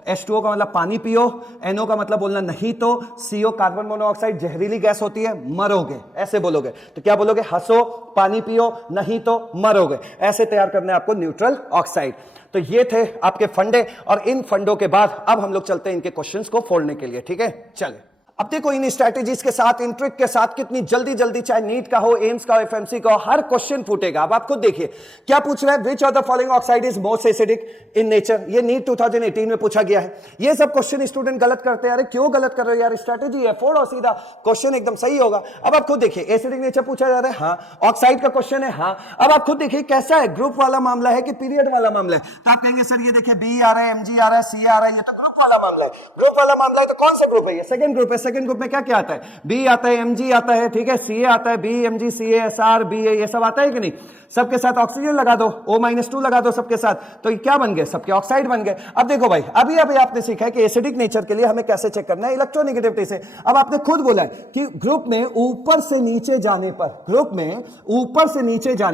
H2O का मतलब पानी पियो, NO का मतलब बोलना नहीं तो, CO कार्बन मोनोऑक्साइड जहरीली गैस होती है, मरोगे, ऐसे बोलोगे। तो क्या बोलोगे, हंसो, पानी पियो, नहीं तो मरोगे। ऐसे तैयार करना है आपको न्यूट्रल ऑक्साइड। तो ये थे आपके फंडे, और इन फंडों के बाद अब हम लोग चलते हैं इनके क्वेश्चंस को फोड़ने के लिए, ठीक है। चलिए अब देखो इन स्ट्रैटेजीज के साथ, इन ट्रिक के साथ कितनी जल्दी चाहे नीट का हो, एम्स का हो, FMC का हो, हर क्वेश्चन फूटेगा। अब आप खुद देखिए क्या पूछ रहा है, which of the following oxide is most acidic in nature. ये नीट 2018 में पूछा गया है। ये सब क्वेश्चन स्टूडेंट गलत करते हैं, अरे क्यों गलत कर रहे हो यार, स्ट्रैटेजी है, फोड़ो सीधा, क्वेश्चन एकदम सही होगा। अब आप खुद देखिए, एसिडिक नेचर पूछा जा रहा है, हाँ, ऑक्साइड का क्वेश्चन है, हाँ। अब आप खुद देखिए कैसा है, ग्रुप वाला मामला है कि पीरियड वाला मामला है। तो आप कहेंगे सर ये देखिए बी आ रहा है, Mg आ रहा है, C आ रहा है, ये तो ग्रुप वाला मामला है। ग्रुप वाला मामला है तो कौन सा ग्रुप है, ये सेकंड ग्रुप है। सेकंड ग्रुप में क्या क्या आता है, बी आता है, Mg आता है, ठीक है, Ca आता है, B Mg Ca Sr Ba, ये सब आता है कि नहीं। सबके साथ ऑक्सीजन लगा दो, O-2 लगा दो सबके साथ, तो क्या बन गए, सबके ऑक्साइड बन गए। अब देखो भाई, अभी आपने सीखा है कि एसिडिक नेचर के लिए हमें कैसे चेक करना है, इलेक्ट्रोनेगेटिविटी से। अब आपने खुद बोला है कि ग्रुप में ऊपर से नीचे जाने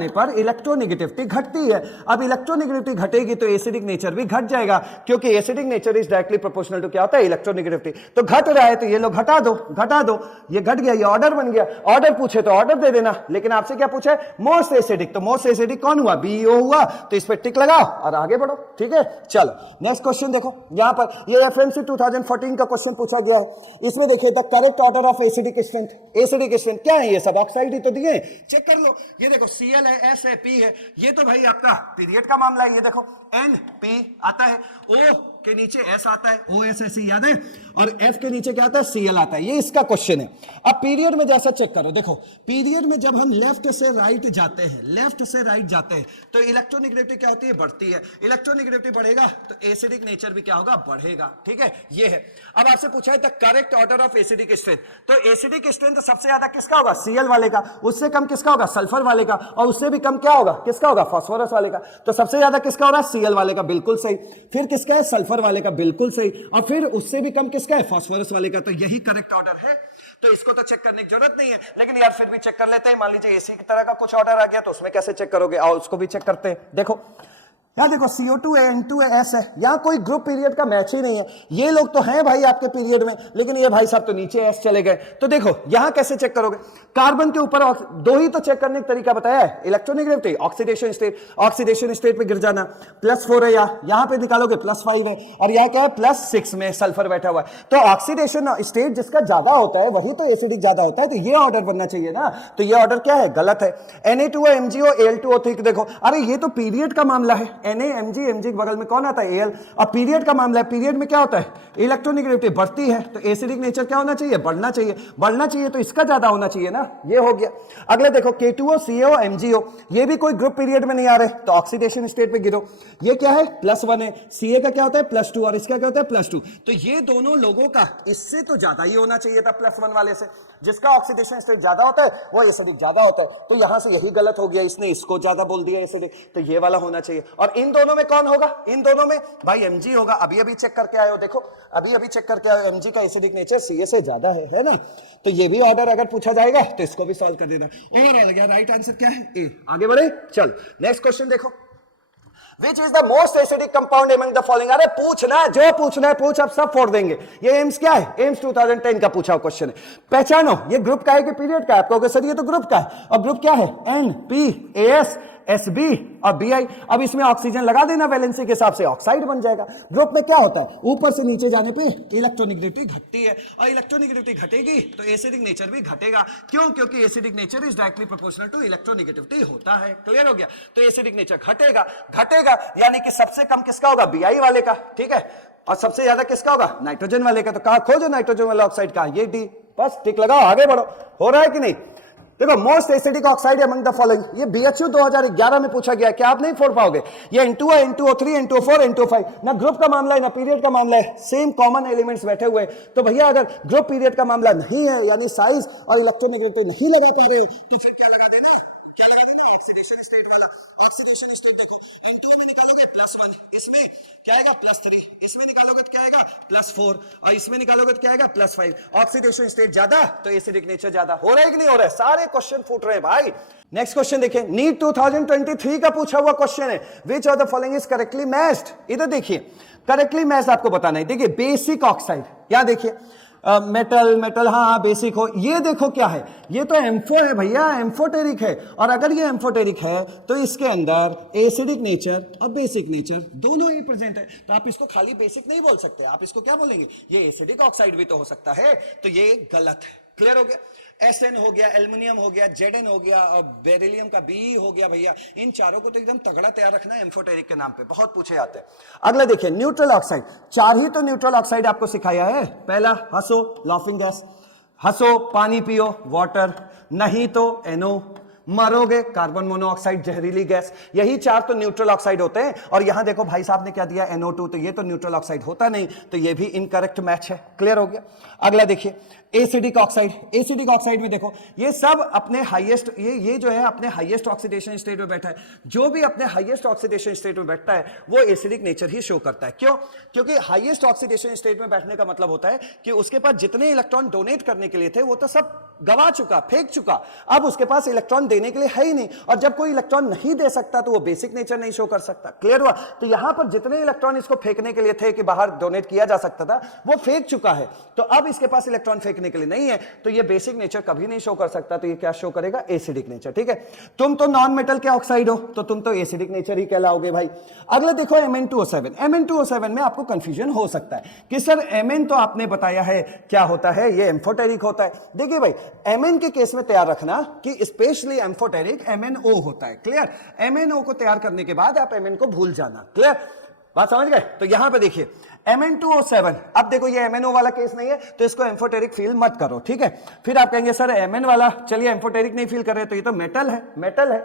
पर इलेक्ट्रोनेगेटिविटी घटती है। अब इलेक्ट्रोनेगेटिविटी घटेगी तो एसिडिक नेचर भी घट जाएगा, क्योंकि acidic nature is directly proportional to क्या होता है, इलेक्ट्रोनेगेटिविटी। तो घट रहा है तो ये लोग घटा दो, ये घट गया, ये ऑर्डर बन गया। ऑर्डर पूछे तो ऑर्डर दे देना, लेकिन आपसे क्या पूछा है, मोस्ट एसिडिक, तो मोस्ट एसिडिक कौन हुआ, BeO हुआ, तो इस पे टिक लगाओ और आगे बढ़ो, ठीक है। चलो नेक्स्ट क्वेश्चन देखो, यहां पर ये FMC 2014 का क्वेश्चन पूछा गया है। इसमें देखिए the correct order of acidic strength क्या है, ये सब ऑक्साइड ही तो दिए, चेक कर लो। ये देखो Cl है, S है, P है, ये तो भाई आपका पीरियड का मामला है। ये देखो NP आता है, O के नीचे S आता है, OSSE याद है, और F के नीचे क्या आता है, Cl आता है। ये इसका क्वेश्चन है। अब पीरियड में जैसा चेक करो, देखो पीरियड में जब हम लेफ्ट से राइट जाते हैं, लेफ्ट से राइट जाते हैं तो इलेक्ट्रोनेगेटिविटी क्या होती है, बढ़ती है। इलेक्ट्रोनेगेटिविटी बढ़ेगा तो एसिडिक नेचर भी क्या होगा, बढ़ेगा। ठीक है, ये है। अब आपसे पूछा है the correct order of acidic strength, तो एसिडिक स्ट्रेंथ सबसे ज्यादा किसका होगा, Cl वाले का, उससे कम किसका होगा, सल्फर वाले का, और उससे भी कम क्या होगा, किसका होगा, फास्फोरस वाले का। तो सबसे ज्यादा किसका हो रहा है, Cl वाले का, बिल्कुल सही। फिर किसका है, सल्फर वाले का, बिल्कुल सही। और फिर उससे भी कम किसका है, फास्फोरस वाले का। तो यही करेक्ट ऑर्डर है। तो इसको तो चेक करने की जरूरत नहीं है, लेकिन यार फिर भी चेक कर लेते हैं। मान लीजिए एसी की तरह का कुछ ऑर्डर आ गया तो उसमें कैसे चेक करोगे, आओ उसको भी चेक करते हैं। देखो यहाँ देखो CO2 है, N2 है, S है, यहाँ कोई ग्रुप पीरियड का मैच ही नहीं है। ये लोग तो हैं भाई आपके पीरियड में, लेकिन ये भाई साहब तो नीचे S चले गए। तो देखो यहाँ कैसे चेक करोगे, कार्बन के ऊपर दो ही तो चेक करने का तरीका बताया है, electronegativity, oxidation state. Oxidation state पे गिर जाना, +4 है, यहाँ पे निकालोगे +5 है, और यहाँ क्या है, +6 में सल्फर बैठा हुआ है। तो ऑक्सीडेशन स्टेट जिसका ज्यादा होता है वही तो एसिडिक ज्यादा होता है। तो ये ऑर्डर बनना चाहिए ना, तो ये ऑर्डर क्या है, गलत है। Na2 MgO Al2O3, देखो अरे ये तो पीरियड का मामला है, Na Mg के बगल में कौन आता है, Al। अब पीरियड का मामला है, पीरियड में क्या होता है, इलेक्ट्रोनेगेटिविटी बढ़ती है, तो एसिडिक नेचर क्या होना चाहिए, बढ़ना चाहिए। बढ़ना चाहिए तो इसका ज्यादा होना चाहिए ना, ये हो गया। अगले देखो K2O CO MgO, ये भी कोई ग्रुप पीरियड में नहीं आ रहे, तो ऑक्सीडेशन स्टेट पे गिरो। ये क्या है, +1 है, Ca का क्या होता है, +2, और इसका क्या होता है, +2। तो ये दोनों लोगों का इससे तो ज्यादा ही होना चाहिए था, +1 वाले से। जिसका ऑक्सीडेशन स्टेट ज्यादा होता है वो एसिडिक ज्यादा होता है। तो यहां से यही गलत हो गया, इसने इसको ज्यादा बोल दिया एसिडिक, तो ये वाला होना चाहिए। और इन दोनों में कौन होगा, इन दोनों में भाई Mg होगा। अभी अभी चेक करके आए हो, देखो अभी चेक करके आए हो, Mg का एसिडिक नेचर Ca से ज्यादा है ना। तो ये भी ऑर्डर अगर पूछा जाएगा तो इसको भी सॉल्व कर देना। ओवरऑल राइट आंसर क्या है, ए। आगे बढ़े, चल नेक्स्ट क्वेश्चन देखो। Which is the most acidic compound among the following? अरे पूछना, जो पूछना है पूछ, अब सब फोड़ देंगे। ये एम्स क्या है, एम्स 2010 का पूछा क्वेश्चन है। पहचानो ये ग्रुप का है कि पीरियड का है। आप कहोगे सर ये तो ग्रुप का है, और ग्रुप क्या है, NPAS SB और Bi। अब इसमें ऑक्सीजन लगा देना वैलेंसी के हिसाब से, ऑक्साइड बन जाएगा। ग्रुप में क्या होता है, ऊपर से नीचे जाने पे इलेक्ट्रोनेगेटिविटी घटती है, और इलेक्ट्रोनेगेटिविटी घटेगी तो एसिडिक नेचर भी घटेगा। क्यों, क्योंकि acidic nature is directly proportional to electronegativity होता है। क्लियर हो गया, तो एसिडिक नेचर घटेगा, यानी कि सबसे कम किसका होगा, Bi वाले का, ठीक है, और सबसे ज्यादा किसका होगा, नाइट्रोजन वाले का। तो कहा खोजो नाइट्रोजन वाले ऑक्साइड का, ये D, बस टिक लगाओ, आगे बढ़ो। हो रहा है कि नहीं। देखो most acidic oxide among the following, ये BHU 2011 में पूछा गया, क्या आप नहीं फोड़ पाओगे। ये N2 है, N2O3, N2O4, N2O5, ना ग्रुप का मामला है ना पीरियड का मामला है, सेम कॉमन एलिमेंट्स बैठे हुए। तो भैया अगर ग्रुप पीरियड का मामला नहीं है, यानी साइज और इलेक्ट्रोनेगेटिविटी नहीं लगा पा रहे, तो फिर क्या लगा देना, ऑक्सीडेशन स्टेट वाला। ऑक्सीडेशन स्टेट देखो, N2 में निकालोगे +1, इसमें क्या आएगा, +3, इसमें निकालोगे तो क्या आएगा, +4, और इसमें निकालोगे तो क्या आएगा, +5। ऑक्सीडेशन स्टेट ज्यादा तो एसिडिक नेचर ज्यादा। हो रहा है कि नहीं हो रहा है, सारे क्वेश्चन फूट रहे हैं भाई। नेक्स्ट क्वेश्चन देखिए, नीट 2023 का पूछा हुआ क्वेश्चन है, which of the following is correctly matched. इधर देखिए करेक्टली मैच्ड आपको बताना है। देखिए बेसिक ऑक्साइड, यहां देखिए मेटल, हाँ बेसिक हो। ये देखो क्या है, ये तो एम्फो है भैया, एम्फोटेरिक है। और अगर ये एम्फोटेरिक है तो इसके अंदर एसिडिक नेचर और बेसिक नेचर दोनों ही प्रेजेंट है। तो आप इसको खाली बेसिक नहीं बोल सकते, आप इसको क्या बोलेंगे, ये एसिडिक ऑक्साइड भी तो हो सकता है। तो ये गलत है। क्लियर हो गया, SN हो गया, एल्युमिनियम हो गया, ZN हो गया, और बेरिलियम का B हो गया। भैया इन चारों को तो एकदम तगड़ा तैयार रखना है एम्फोटेरिक के नाम पे, बहुत पूछे जाते हैं। अगला देखिए न्यूट्रल ऑक्साइड, 4 ही तो न्यूट्रल ऑक्साइड आपको सिखाया है। पहला हंसो, लाफिंग गैस, हंसो पानी पियो, वाटर, नहीं तो NO, मरोगे कार्बन मोनोऑक्साइड, जहरीली गैस। यही 4 तो न्यूट्रल ऑक्साइड होते हैं। और यहां देखो भाई साहब ने क्या दिया, NO2, तो ये तो न्यूट्रल ऑक्साइड होता नहीं, तो ये भी इनकरेक्ट मैच है। क्लियर हो गया। अगला देखिए एसिडिक ऑक्साइड, एसिडिक ऑक्साइड में देखो ये सब अपने हाईएस्ट, ये जो है अपने हाईएस्ट ऑक्सीडेशन स्टेट में बैठा है। जो भी अपने हाईएस्ट ऑक्सीडेशन स्टेट में बैठता है वो एसिडिक नेचर ही शो करता है। क्यों, क्योंकि हाईएस्ट ऑक्सीडेशन स्टेट में बैठने का मतलब होता है कि उसके पास जितने इलेक्ट्रॉन डोनेट करने के लिए थे वो तो सब गवा चुका, फेंक चुका। अब उसके पास इलेक्ट्रॉन देने के लिए है ही नहीं, और जब कोई इलेक्ट्रॉन नहीं दे सकता तो वो बेसिक नेचर नहीं शो कर सकता। क्लियर हुआ। तो यहां पर जितने इलेक्ट्रॉन इसको फेंकने के लिए थे कि बाहर डोनेट किया जा सकता था वो फेंक चुका है, तो अब इसके पास इलेक्ट्रॉन फेंकने के लिए नहीं है, तो ये बेसिक नेचर कभी नहीं शो कर सकता। तो ये क्या शो करेगा, एसिडिक नेचर। ठीक है, तुम तो नॉन मेटल के ऑक्साइड हो तो तुम तो एसिडिक नेचर ही कहलाओगे भाई। अगला देखो Mn2O7, Mn2O7 में आपको कंफ्यूजन हो सकता है कि सर Mn तो आपने बताया है क्या होता है, ये एम्फोटेरिक होता है। देखिए भाई Mn के केस में तैयार रखना कि स्पेशली एम्फोटेरिक MnO होता है। क्लियर, MnO को तैयार करने के बाद आप Mn को भूल जाना। क्लियर, बात समझ गए। तो यहां पे देखिए Mn2O7, अब देखो ये MnO वाला केस नहीं है तो इसको एम्फोटेरिक फील मत करो, ठीक है। फिर आप कहेंगे सर Mn वाला, चलिए एम्फोटेरिक नहीं फील कर रहे तो ये तो मेटल है, मेटल है।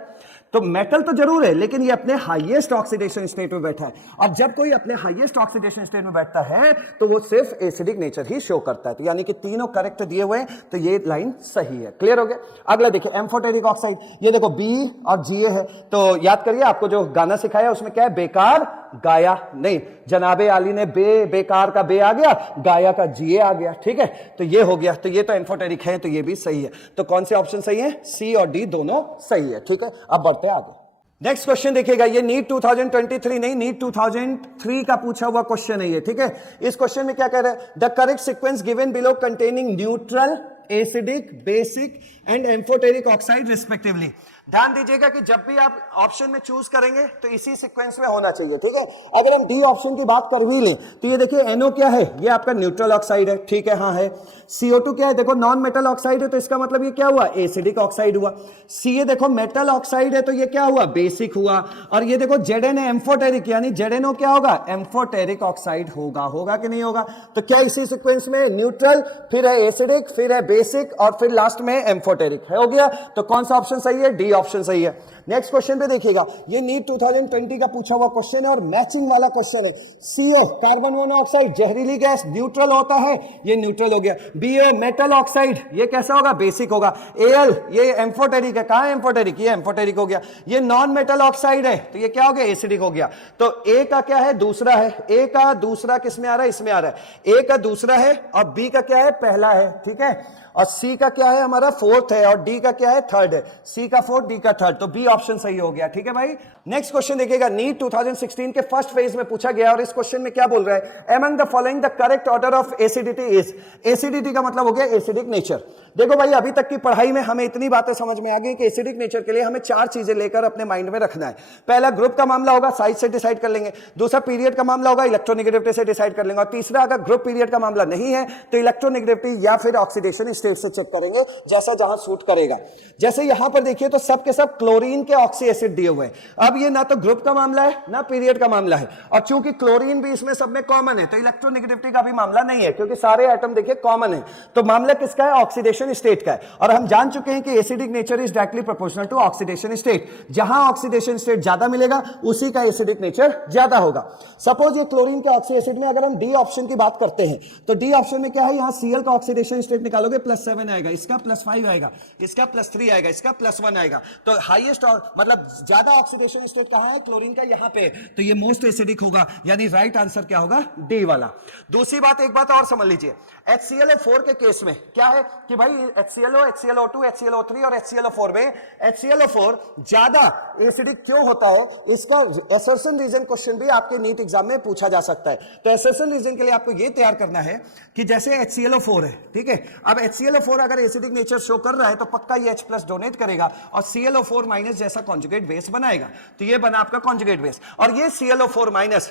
तो मेटल तो जरूर है लेकिन ये अपने हाईएस्ट ऑक्सीडेशन स्टेट में बैठा है, और जब कोई अपने हाईएस्ट ऑक्सीडेशन स्टेट में बैठता है तो वो सिर्फ एसिडिक नेचर ही शो करता है। तो यानी कि तीनों करेक्ट दिए हुए हैं, तो ये लाइन सही है। क्लियर हो गया। अगला देखिए एम्फोटेरिक ऑक्साइड, ये देखो बी और जीए है, तो याद करिए आपको जो गाना सिखाया उसमें क्या है, बेकार गाया नहीं, जनाबे आली ने बेकार का बे आ गया, गाया का जीए आ गया, ठीक है। तो ये हो गया, तो ये तो एम्फोटेरिक है, तो ये भी सही है। तो कौन से ऑप्शन सही है, सी और डी दोनों सही है, ठीक है। अब बढ़ते हैं आगे। नेक्स्ट क्वेश्चन देखिएगा, ये नीट 2023 नहीं, नीट 2003 का पूछा हुआ क्वेश्चन है ये, ठीक है। इस क्वेश्चन में क्या कह रहा है, the correct sequence given below containing neutral, acidic, basic and amphoteric oxide respectively. ध्यान दीजिएगा कि जब भी आप ऑप्शन में चूज करेंगे तो इसी सीक्वेंस में होना चाहिए, ठीक है। अगर हम डी ऑप्शन की बात कर भी लें तो ये देखिए NO क्या है, ये आपका न्यूट्रल ऑक्साइड है, ठीक है, हाँ है। CO2 क्या है, देखो नॉन मेटल ऑक्साइड है, तो इसका मतलब ये क्या हुआ, एसिडिक ऑक्साइड हुआ। CA देखो मेटल ऑक्साइड है, तो ये क्या हुआ, बेसिक हुआ। और ये देखो ZN है एम्फोटेरिक, यानी ZNO क्या होगा, एम्फोटेरिक ऑक्साइड होगा, होगा कि नहीं होगा। तो क्या इसी सीक्वेंस में न्यूट्रल, फिर है एसिडिक, फिर है बेसिक और फिर लास्ट में एम्फोटेरिक है, हो गया। तो कौन सा ऑप्शन सही है, डी ऑप्शन सही है। नेक्स्ट क्वेश्चन पे देखिएगा, ये नीट 2020 का पूछा हुआ क्वेश्चन है और मैचिंग वाला क्वेश्चन है। CO कार्बन मोनोऑक्साइड जहरीली गैस, न्यूट्रल होता है, ये न्यूट्रल हो गया। BO मेटल ऑक्साइड, ये कैसा होगा, बेसिक होगा। AL ये एम्फोटेरिक है, कहां है एम्फोटेरिक, ये एम्फोटेरिक हो गया। ये नॉन मेटल ऑक्साइड है, तो ये क्या हो गया, एसिडिक हो गया। तो A का क्या है, दूसरा है। A का दूसरा किस में आ रहा है, इसमें आ रहा है। A का दूसरा है और B का क्या है, पहला है, ठीक है। और C का क्या है, हमारा फोर्थ है, और D का क्या है, थर्ड है। C का फोर्थ, D का थर्ड, तो B ऑप्शन सही हो गया, ठीक है भाई। नेक्स्ट क्वेश्चन देखिएगा, नीट 2016 के फर्स्ट फेज में पूछा गया और इस क्वेश्चन में क्या बोल रहा है, among the following the correct order of acidity is. Acidity का मतलब हो गया एसिडिक नेचर। देखो भाई अभी तक की पढ़ाई में हमें इतनी बातें समझ में आ गई कि एसिडिक नेचर के लिए हमें 4 चीजें लेकर अपने माइंड में रखना है। पहला ग्रुप का मामला होगा, साइज से डिसाइड कर लेंगे। दूसरा पीरियड का मामला होगा, इलेक्ट्रोनेगेटिविटी से डिसाइड कर लेंगे। और तीसरा अगर ग्रुप पीरियड का मामला नहीं है तो इलेक्ट्रोनेगेटिविटी या फिर ऑक्सीडेशन स्टेट से चेक करेंगे, जैसा जहां सूट करेगा। जैसे यहां पर देखिए तो सब के सब क्लोरीन के ऑक्सी एसिड दिए हुए हैं। अब ये ना तो ग्रुप का मामला है ना पीरियड का मामला है, और चूंकि क्लोरीन भी इसमें सब में कॉमन है तो इलेक्ट्रोनेगेटिविटी का भी मामला नहीं है, क्योंकि सारे एटम देखिए कॉमन है। तो मामला किसका है, ऑक्सीडेशन स्टेट का है। और हम जान चुके हैं कि acidic nature is directly proportional to oxidation state. जहां ऑक्सीडेशन स्टेट ज्यादा मिलेगा उसी का एसिडिक नेचर ज्यादा होगा। सपोज ये क्लोरीन के ऑक्सी एसिड में अगर हम डी ऑप्शन की बात करते हैं तो डी ऑप्शन में क्या है, यहां Cl का ऑक्सीडेशन स्टेट निकालोगे +7 आएगा, इसका +5 आएगा, इसका +3 आएगा, इसका +1 आएगा। तो हाईएस्ट मतलब ज्यादा ऑक्सीडेशन स्टेट कहां है, क्लोरीन का यहां पे, तो ये मोस्ट एसिडिक होगा, यानी राइट आंसर क्या होगा, डी वाला। दूसरी बात, एक बात और समझ लीजिए, HClO4 के केस में क्या है कि भाई HClO, HClO2, HClO3 और HClO4 में HClO4 ज्यादा एसिडिक क्यों होता है, इसका असर्शन रीजन क्वेश्चन भी आपके नीट एग्जाम में पूछा जा सकता है। तो असर्शन रीजन के लिए आपको यह तैयार करना है कि जैसे HClO4 है, ठीक है। अब HClO4 अगर एसिडिक नेचर शो कर रहा है तो पक्का ये H+ डोनेट करेगा और ClO4- जैसा कॉन्जुगेट बेस बनाएगा। तो ये बना आपका कॉन्जुगेट बेस, और ये ClO4-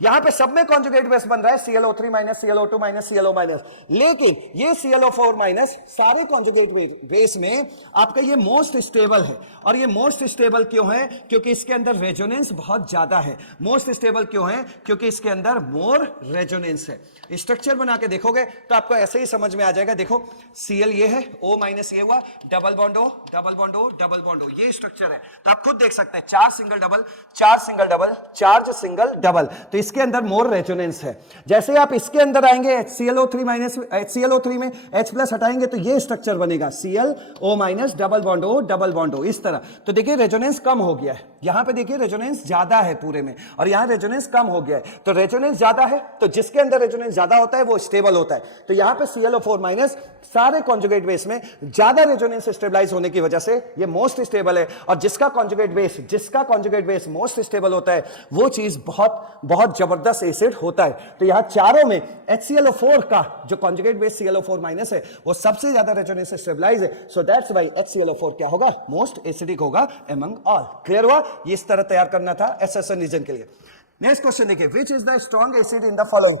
यहां पे सब में कॉन्जुगेट बेस बन रहा है, ClO3-, ClO2-, ClO-। लेकिन ये ClO4- सारे कॉन्जुगेट बेस में आपका ये मोस्ट स्टेबल है। और ये मोस्ट स्टेबल क्यों है, क्योंकि इसके अंदर रेजोनेंस बहुत ज्यादा है। मोस्ट स्टेबल क्यों है, क्योंकि इसके अंदर मोर रेजोनेंस है। स्ट्रक्चर बना के देखोगे तो आपको ऐसे ही समझ में आ जाएगा। देखो Cl ये है, O- ये हुआ, double bond O, double bond O, double bond O, ये स्ट्रक्चर है। तो आप खुद देख सकते हैं, 4 single double, 4 single double, charge single double, तो इसके अंदर मोर रेजोनेंस है। जैसे आप इसके अंदर आएंगे HClO3 में H+ हटाएंगे तो ये स्ट्रक्चर बनेगा, ClO-, double bond O, double bond O, इस तरह। तो देखिए रेजोनेंस कम हो गया है, यहां पे देखिए रेजोनेंस ज्यादा है पूरे में, और यहां रेजोनेंस कम हो गया है। तो रेजोनेंस ज्यादा है, तो जिसके अंदर रेजोनेंस ज्यादा होता है वो स्टेबल होता है। तो यहां पे ClO4- सारे कॉन्जुगेट बेस में ज्यादा रेजोनेंस स्टेबलाइज होने की वजह से ये मोस्ट स्टेबल है। और जिसका कॉन्जुगेट बेस मोस्ट स्टेबल होता है वो चीज बहुत बहुत जबरदस्त एसिड होता है। तो यहां चारों में HClO4 का जो कॉन्जुगेट बेस ClO4- है वो सबसे ज्यादा रेजोनेंस स्टेबलाइज है। सो दैट्स व्हाई HClO4 क्या होगा, मोस्ट एसिडिक होगा अमंग ऑल। क्लियर हुआ, ये इस तरह तैयार करना था एसएसएन रीजन के लिए। नेक्स्ट क्वेश्चन देखिए, which is the strong acid in the following,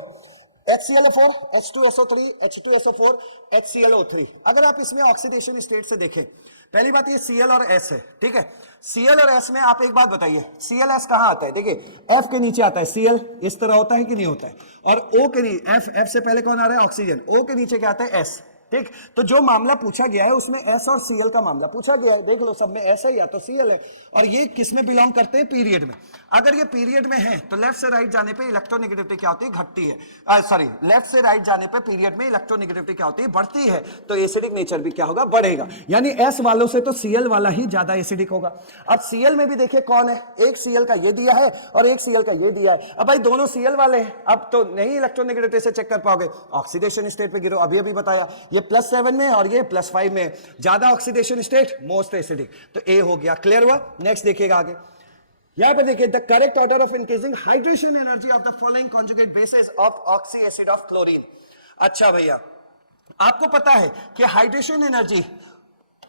HClO4, H2SO3, H2SO4, HClO3। अगर आप इसमें ऑक्सीडेशन स्टेट से देखें पहली बात ये Cl और S है, ठीक है। Cl और S में आप एक बात बताइए, ClS कहां आता है? देखिए F के नीचे आता है, Cl इस तरह होता है कि नहीं होता है, और O के नीचे F से पहले कौन आ रहा है? ऑक्सीजन। O के नीचे क्या आता है? S, ठीक। तो जो मामला पूछा गया है उसमें S और Cl का मामला पूछा गया है। देख लो सब में S है या तो Cl है, और ये किस में बिलोंग करते हैं? पीरियड में। अगर ये पीरियड में है तो लेफ्ट से राइट जाने पे इलेक्ट्रोनेगेटिविटी क्या होती है? घटती है। सॉरी, लेफ्ट से राइट जाने पे पीरियड में इलेक्ट्रोनेगेटिविटी क्या होती है? बढ़ती है। तो एसिडिक नेचर भी क्या होगा? बढ़ेगा। यानी S वालों से तो Cl वाला ही ज्यादा एसिडिक होगा। अब Cl में भी देखिए कौन है, एक Cl का ये दिया है और एक Cl का ये दिया है। अब भाई दोनों Cl वाले हैं, अब तो नहीं इलेक्ट्रोनेगेटिविटी से चेक कर पाओगे, ऑक्सीडेशन स्टेट पे गिरो। अभी बताया ये +7 में और ये +5 में, ज्यादा ऑक्सीडेशन स्टेट मोस्ट एसिडिक। तो ए हो गया, क्लियर हुआ। नेक्स्ट देखिएगा आगे, यहां पे देखिए the correct order of increasing hydration energy of the following conjugate basis of oxy acid of chlorine. अच्छा भैया, आपको पता है कि हाइड्रेशन एनर्जी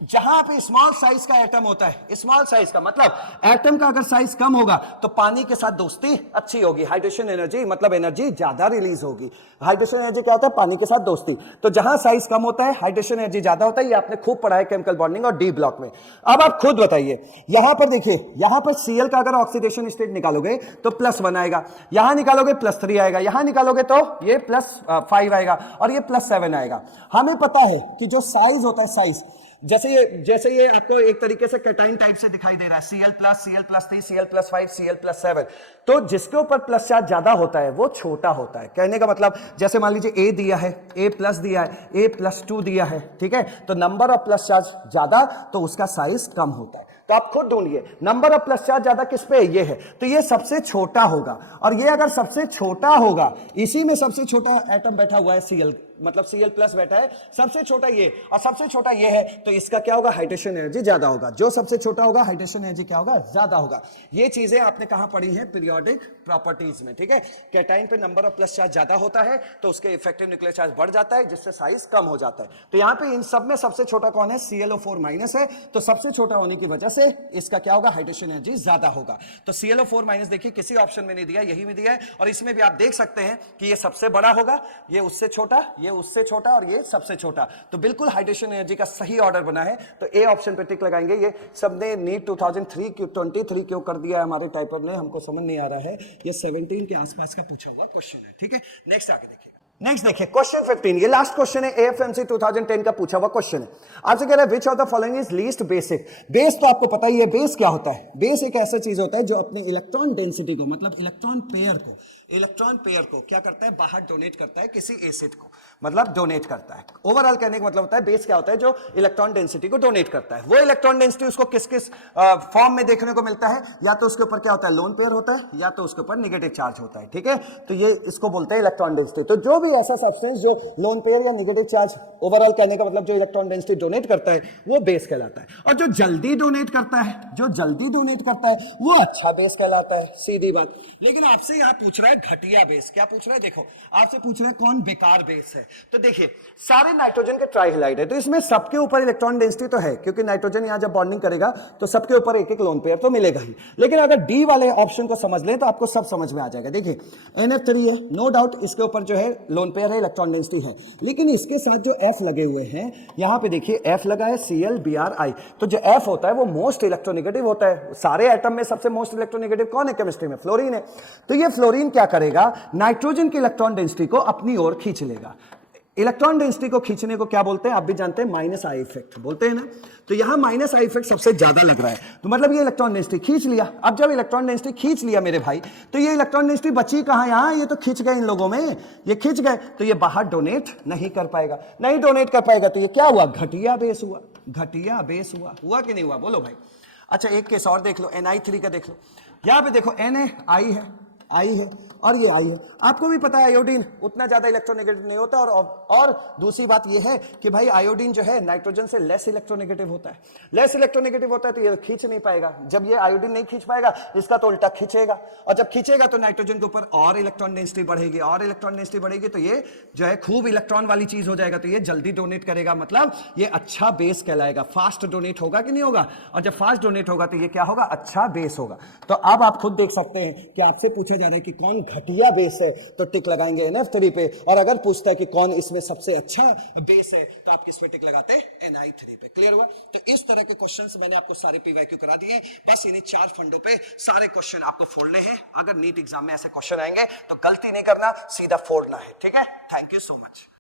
जहां पे स्मॉल साइज का एटम होता है, स्मॉल साइज का मतलब एटम का अगर साइज कम होगा तो पानी के साथ दोस्ती अच्छी होगी। हाइड्रेशन एनर्जी मतलब एनर्जी ज्यादा रिलीज होगी। हाइड्रेशन एनर्जी क्या होता है? पानी के साथ दोस्ती। तो जहां साइज कम होता है हाइड्रेशन एनर्जी ज्यादा होता है। ये आपने खूब पढ़ा है केमिकल बॉन्डिंग और डी ब्लॉक में। अब आप खुद बताइए, यहां पर देखिए, यहां पर Cl का अगर ऑक्सीडेशन स्टेट निकालोगे तो +1 आएगा, यहां निकालोगे +3 आएगा, यहां निकालोगे तो ये +5 आएगा और ये +7 आएगा। हमें पता है कि जो साइज होता है, साइज जैसे ये आपको एक तरीके से कैटाइन टाइप से दिखाई दे रहा है, Cl+, Cl+3, Cl+5, Cl+7। तो जिसके ऊपर प्लस चार्ज ज्यादा होता है वो छोटा होता है। कहने का मतलब जैसे मान लीजिए A दिया है, A+ दिया है, A+2 दिया है, ठीक है। तो नंबर ऑफ प्लस चार्ज ज्यादा तो उसका साइज कम होता है। तो आप खुद ढूंढिए नंबर ऑफ प्लस चार्ज ज्यादा किस पे? ये है, तो ये सबसे छोटा होगा। और ये अगर सबसे छोटा होगा, इसी में सबसे छोटा एटम बैठा हुआ है Cl, मतलब Cl+ बैठा है, सबसे छोटा ये और सबसे छोटा ये है, तो इसका क्या होगा? हाइड्रेशन एनर्जी ज्यादा होगा। जो सबसे छोटा होगा हाइड्रेशन एनर्जी क्या होगा? ज्यादा होगा। ये चीजें आपने कहां पढ़ी है? पीरियोडिक प्रॉपर्टीज में, ठीक है। कैटाइन पे नंबर ऑफ प्लस चार्ज ज्यादा होता है तो उसके इफेक्टिव न्यूक्लियर चार्ज बढ़ जाता है, जिससे साइज कम हो जाता है। तो यहां पे इन सब में सबसे छोटा कौन है? ClO4- है। तो सबसे छोटा होने की वजह से इसका क्या होगा? हाइड्रेशन एनर्जी ज्यादा होगा। तो ClO4- देखिए किसी ऑप्शन में नहीं दिया, यही में दिया है। और इसमें भी आप देख सकते हैं कि ये सबसे बड़ा होगा, ये उससे छोटा, ये उससे छोटा और ये सबसे छोटा। तो बिल्कुल हाइड्रेशन एनर्जी का सही ऑर्डर बना है। तो ए ऑप्शन पे टिक लगाएंगे। ये सबने नीट 2023 क्यों कर दिया है हमारे टाइपर ने, हमको समझ नहीं आ रहा है। ये 17 के आसपास का पूछा हुआ क्वेश्चन है, ठीक है। नेक्स्ट आगे देखिएगा। नेक्स्ट देखिए क्वेश्चन 15, ये लास्ट क्वेश्चन है, AFMC 2010 का पूछा हुआ क्वेश्चन है। आपसे कह रहा है which of the following is least basic. Base तो आपको पता ही है, बेस क्या होता है? बेस एक ऐसा चीज होता है जो अपने इलेक्ट्रॉन डेंसिटी को, मतलब इलेक्ट्रॉन पेयर को क्या करता है? बाहर डोनेट करता है किसी एसिड को, मतलब डोनेट करता है। ओवरऑल कहने का मतलब होता है बेस क्या होता है? जो इलेक्ट्रॉन डेंसिटी को डोनेट करता है। वो इलेक्ट्रॉन डेंसिटी उसको किस किस फॉर्म में देखने को मिलता है? या तो उसके ऊपर क्या होता है? लोन पेयर होता है, या तो उसके ऊपर नेगेटिव चार्ज होता है, ठीक है। तो ये इसको बोलते हैं इलेक्ट्रॉन डेंसिटी। तो जो भी ऐसा सब्सटेंस जो लोन पेयर या नेगेटिव चार्ज, ओवरऑल कहने का मतलब जो इलेक्ट्रॉन डेंसिटी डोनेट करता है वो बेस कहलाता है। और जो जल्दी डोनेट करता है, वो अच्छा बेस कहलाता है, सीधी बात। लेकिन आपसे यहां पूछ रहा है घटिया बेस। क्या पूछ रहा है? देखो आपसे पूछ रहा है कौन बेकार बेस है। तो देखिए सारे नाइट्रोजन के ट्राइहेलाइड है, तो इसमें सबके ऊपर इलेक्ट्रॉन डेंसिटी तो है, क्योंकि नाइट्रोजन यहां जब बॉन्डिंग करेगा तो सबके ऊपर एक एक लोन पेयर तो मिलेगा ही। लेकिन अगर डी वाले ऑप्शन को समझ लें तो आपको सब समझ में आ जाएगा। देखिए NF3 है, नो डाउट इसके ऊपर जो है लोन पेयर है, इलेक्ट्रॉन डेंसिटी है। लेकिन इसके साथ जो F लगे हुए हैं, यहां पे देखिए F लगा है ClBrI। तो जो F होता है वो मोस्ट इलेक्ट्रोनेगेटिव होता है। सारे एटम में सबसे मोस्ट इलेक्ट्रोनेगेटिव कौन है केमिस्ट्री में? फ्लोरीन है। तो ये फ्लोरीन क्या करेगा? नाइट्रोजन की इलेक्ट्रॉन डेंसिटी को अपनी ओर खींच लेगा। इलेक्ट्रॉन डेंसिटी को खींचने को क्या बोलते हैं? आप भी जानते हैं, -I इफेक्ट बोलते हैं ना। तो यहां -I इफेक्ट सबसे ज्यादा लग रहा है, तो मतलब ये इलेक्ट्रॉन डेंसिटी खींच लिया। अब जब इलेक्ट्रॉन डेंसिटी खींच लिया मेरे भाई, तो ये इलेक्ट्रॉन डेंसिटी बची कहां? यहां। ये तो खींच गए इन लोगों में, ये खींच गए, तो ये बाहर डोनेट नहीं कर पाएगा। तो ये क्या हुआ? घटिया बेस हुआ। हुआ कि नहीं हुआ? बोलो भाई। अच्छा एक केस और देख लो, Ni3 का देख लो। यहां पे देखो Na I है और ये I है। आपको भी पता है आयोडीन उतना ज्यादा इलेक्ट्रोनेगेटिव नहीं होता। और दूसरी बात ये है कि भाई आयोडीन जो है नाइट्रोजन से लेस इलेक्ट्रोनेगेटिव होता है, तो ये खींच नहीं पाएगा। जब ये आयोडीन नहीं खींच पाएगा, इसका तो उल्टा खींचेगा, और जब खींचेगा तो नाइट्रोजन के ऊपर और इलेक्ट्रॉन डेंसिटी बढ़ेगी, तो ये जो है खूब इलेक्ट्रॉन वाली चीज हो जाएगा। तो ये जल्दी डोनेट करेगा, मतलब ये अच्छा बेस कहलाएगा। फास्ट डोनेट होगा कि नहीं होगा? और जब फास्ट डोनेट होगा तो ये क्या होगा? अच्छा बेस होगा। तो अब आप खुद देख सकते हैं कि आपसे पूछे पूछा जा रहा है कि कौन घटिया बेस है तो टिक लगाएंगे NF3 पे, और अगर पूछता है कि कौन इसमें सबसे अच्छा बेस है तो आप किस पे टिक लगाते हैं? Ni3 पे। क्लियर हुआ? तो इस तरह के क्वेश्चंस मैंने आपको सारे PYQ करा दिए। बस इन्हीं 4 फंडों पे सारे क्वेश्चन आपको फोड़ने हैं। अगर नीट एग्जाम में ऐसे क्वेश्चन आएंगे तो गलती नहीं करना, सीधा फोड़ना है। ठीक है? Thank you so much.